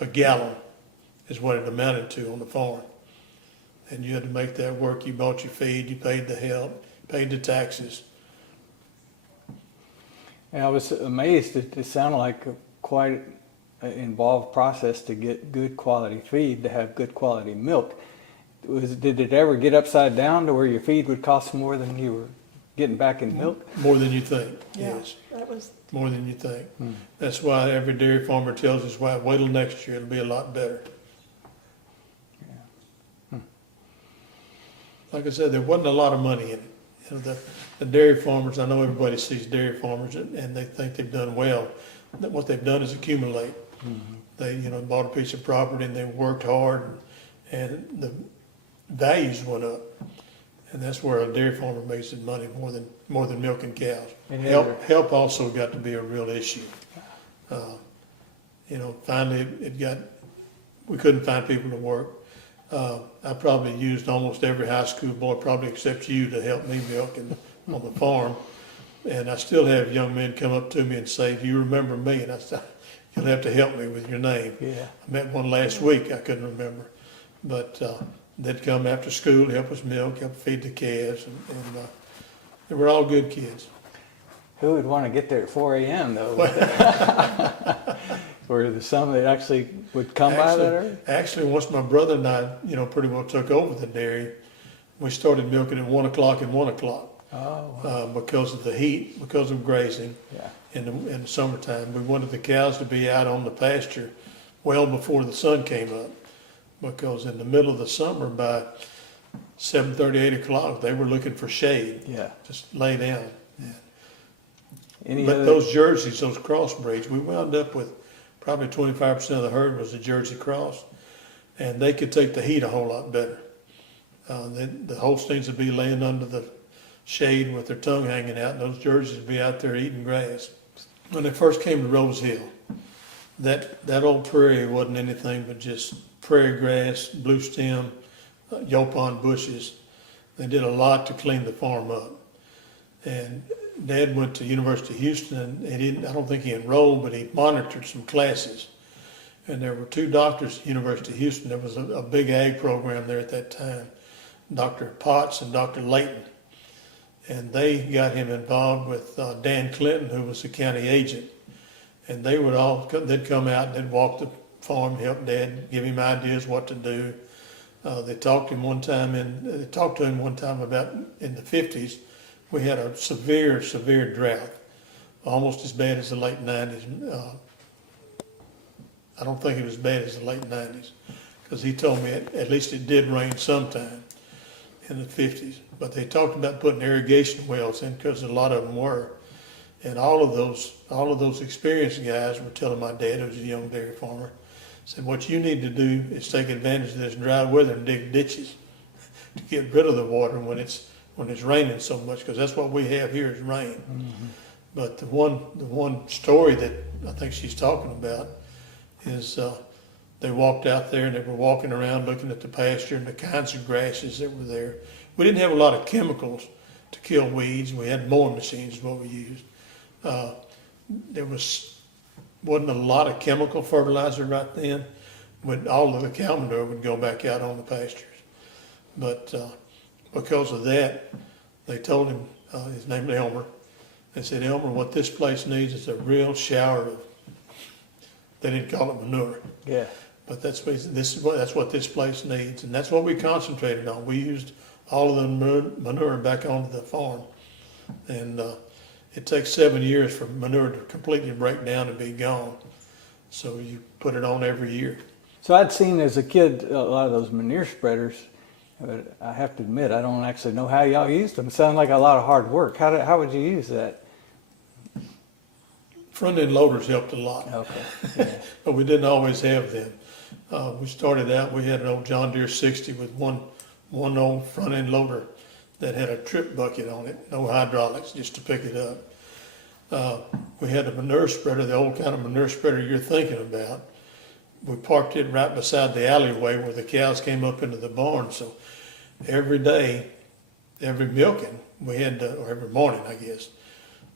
a gallon is what it amounted to on the farm. And you had to make that work. You bought your feed, you paid the help, paid the taxes. And I was amazed. It sounded like quite an involved process to get good quality feed, to have good quality milk. Did it ever get upside down to where your feed would cost more than you were getting back in milk? More than you think, Yeah, yes. that was, More than you think. That's why every dairy farmer tells us, why, wait till next year, it'll be a lot better. Like I said, there wasn't a lot of money in it. You know, the dairy farmers, I know everybody sees dairy farmers and they think they've done well. What they've done is accumulate. They, bought a piece of property and they worked hard and the values went up. And that's where a dairy farmer makes his money more than milking cows. And Help also got to be a real issue. Finally we couldn't find people to work. I probably used almost every high school boy, probably except you, to help me milk on the farm. And I still have young men come up to me and say, "Do you remember me?" And I said, "You'll have to help me with your name." Yeah. I met one last week, I couldn't remember. But they'd come after school, help us milk, help feed the calves, and they were all good kids. Who would want to get there at 4 a.m. though? Were there some that actually would come by that early? Actually, once my brother and I, pretty well took over the dairy, we started milking at 1 o'clock and 1 o'clock. Oh, wow. Because of the heat, because of grazing. Yeah. In the summertime, we wanted the cows to be out on the pasture well before the sun came up, because in the middle of the summer, by 7:30, 8 o'clock, they were looking for shade. Yeah. Just lay down. Any But other, those jerseys, those crossbreeds, we wound up with probably 25% of the herd was a Jersey cross, and they could take the heat a whole lot better. The Holsteins would be laying under the shade with their tongue hanging out, and those Jerseys would be out there eating grass. When they first came to Rose Hill, that old prairie wasn't anything but just prairie grass, blue stem, yopon bushes. They did a lot to clean the farm up. And Dad went to University of Houston, and I don't think he enrolled, but he monitored some classes. And there were two doctors at University of Houston. There was a big ag program there at that time, Dr. Potts and Dr. Layton. And they got him involved with Dan Clinton, who was the county agent. And they'd come out and they'd walk the farm, help Dad, give him ideas what to do. They talked to him one time about in the 50s, we had a severe, severe drought, almost as bad as the late 90s. I don't think it was as bad as the late 90s, because he told me at least it did rain sometime in the 50s. But they talked about putting irrigation wells in, because a lot of them were. And all of those experienced guys were telling my dad, who was a young dairy farmer, said, what you need to do is take advantage of this dry weather and dig ditches to get rid of the water when it's raining so much, because that's what we have here is rain. Mm-hmm. But the one story that I think she's talking about is they walked out there and they were walking around looking at the pasture and the kinds of grasses that were there. We didn't have a lot of chemicals to kill weeds. We had mowing machines is what we used. There wasn't a lot of chemical fertilizer right then. When all of the cow manure would go back out on the pastures. But because of that, they told him, his name was Elmer, they said, Elmer, what this place needs is a real shower of, they didn't call it manure. Yeah. But that's what this place needs, and that's what we concentrated on. We used all of the manure back onto the farm, and it takes 7 years for manure to completely break down and be gone. So you put it on every year. So I'd seen as a kid a lot of those manure spreaders, but I have to admit I don't actually know how y'all used them. It sounds like a lot of hard work. How would you use that? front end loaders helped a lot, Okay. Yeah. but we didn't always have them. We started out, we had an old John Deere 60 with one old front end loader that had a trip bucket on it, no hydraulics, just to pick it up. We had a manure spreader, the old kind of manure spreader you're thinking about. We parked it right beside the alleyway where the cows came up into the barn. So every day, every milking, we had to, or every morning, I guess,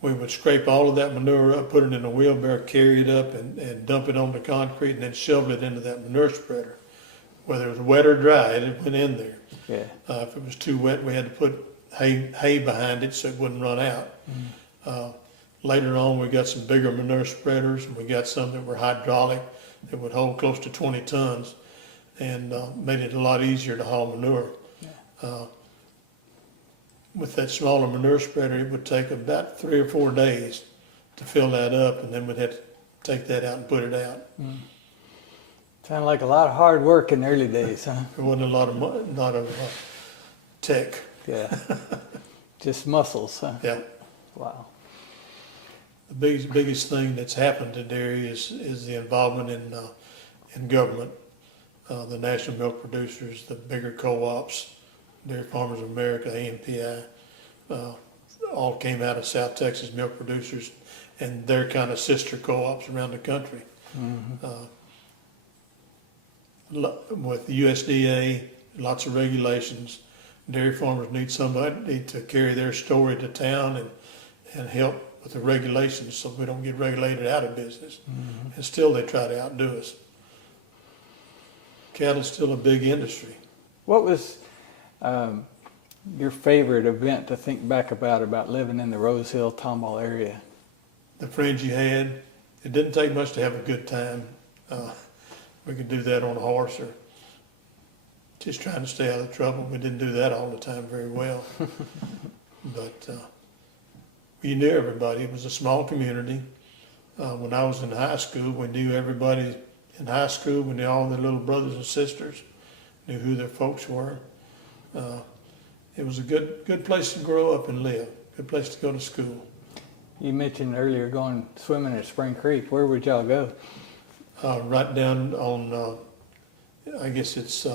we would scrape all of that manure up, put it in a wheelbarrow, carry it up, and dump it on the concrete, and then shovel it into that manure spreader. Whether it was wet or dry, it went in there. Yeah. If it was too wet, we had to put hay behind it so it wouldn't run out. Later on, we got some bigger manure spreaders, and we got some that were hydraulic that would hold close to 20 tons, and made it a lot easier to haul manure. With that smaller manure spreader, it would take about 3 or 4 days to fill that up, and then we'd have to take that out and put it out. Sounded like a lot of hard work in the early days, huh? There wasn't a lot of tech. Yeah. Just muscles, huh? Yeah. Wow. The biggest thing that's happened to dairy is the involvement in government. The national milk producers, the bigger co-ops, Dairy Farmers of America, AMPI, all came out of South Texas milk producers and their kind of sister co-ops around the country. With the USDA, lots of regulations. Dairy farmers need somebody to carry their story to town and help with the regulations so we don't get regulated out of business. And still they try to outdo us. Cattle's still a big industry. What was your favorite event to think back about living in the Rose Hill, Tomball area? The friends you had, it didn't take much to have a good time. We could do that on a horse or just trying to stay out of trouble. We didn't do that all the time very well. But you knew everybody. It was a small community. When I was in high school, we knew everybody in high school. We knew all their little brothers and sisters, knew who their folks were. It was a good place to grow up and live, good place to go to school. You mentioned earlier going swimming at Spring Creek. Where would y'all go? Right down on, I guess it's,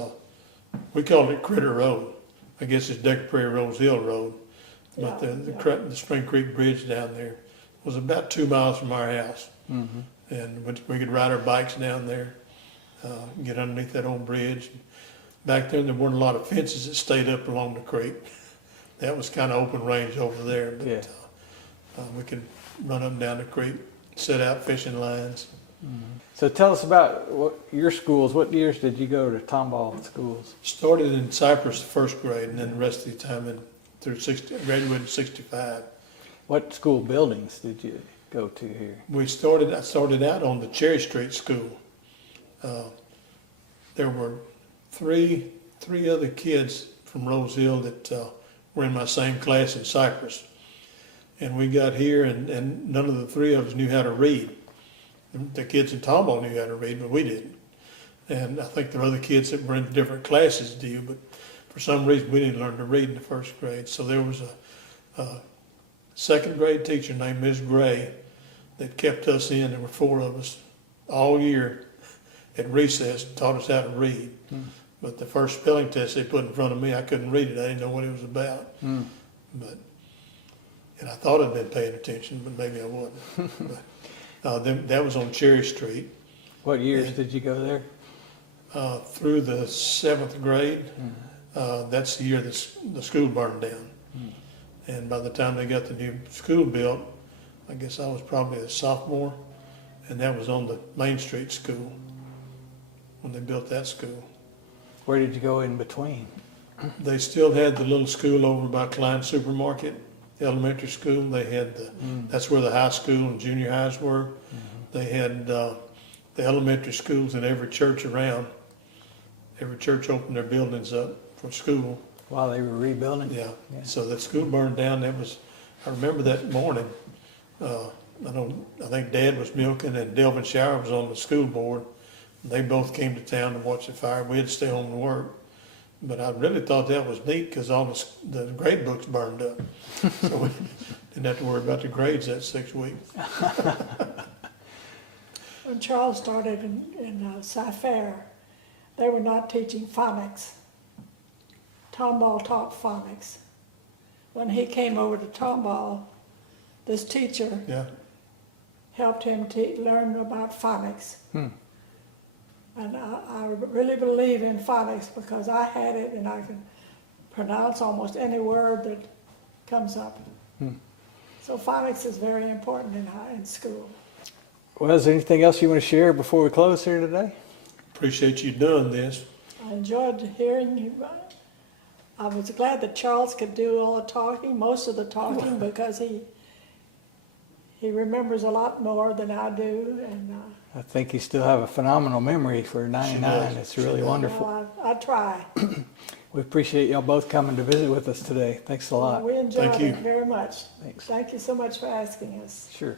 we called it Critter Road. I guess it's Decker Prairie Rose Hill Road. But the Spring Creek Bridge down there was about 2 miles from our house. And we could ride our bikes down there, get underneath that old bridge. Back then, there weren't a lot of fences that stayed up along the creek. That was kind of open range over there. But we could run up and down the creek, set out fishing lines. So tell us about your schools. What years did you go to Tomball schools? Started in Cypress, first grade, and then the rest of the time graduated in 65. What school buildings did you go to here? I started out on the Cherry Street School. There were three other kids from Rose Hill that were in my same class in Cypress. And we got here and none of the three of us knew how to read. The kids in Tomball knew how to read, but we didn't. And I think there were other kids that were in different classes to you, but for some reason we didn't learn to read in the first grade. So there was a second grade teacher named Ms. Gray that kept us in. There were 4 of us all year at recess and taught us how to read. But the first spelling test they put in front of me, I couldn't read it. I didn't know what it was about. And I thought I'd been paying attention, but maybe I wasn't. That was on Cherry Street. What years did you go there? Through the 7th grade. That's the year the school burned down. And by the time they got the new school built, I guess I was probably a sophomore, and that was on the Main Street school when they built that school. Where did you go in between? They still had the little school over by Klein Supermarket, the elementary school. They had that's where the high school and junior highs were. They had the elementary schools in every church around. Every church opened their buildings up for school. While they were rebuilding? Yeah. So that school burned down. I remember that morning. I think Dad was milking and Delvin Shower was on the school board. They both came to town to watch the fire. We had to stay home and work. But I really thought that was neat because all the grade books burned up. So we didn't have to worry about the grades that 6 weeks. when Charles started in Cy-Fair, they were not teaching phonics. Tomball taught phonics. When he came over to Tomball, this teacher Yeah. helped him learn about phonics. And I really believe in phonics because I had it and I can pronounce almost any word that comes up. So phonics is very important in school. Well, is there anything else you want to share before we close here today? Appreciate you doing this. I enjoyed hearing you. I was glad that Charles could do all the talking, most of the talking, because he remembers a lot more than I do. And I think you still have a phenomenal memory for 99. does. It's She really does. wonderful. well, I try. We appreciate y'all both coming to visit with us today. Thanks a lot. We enjoyed Thank you. it very much. Thanks. Thank you so much for asking us. Sure.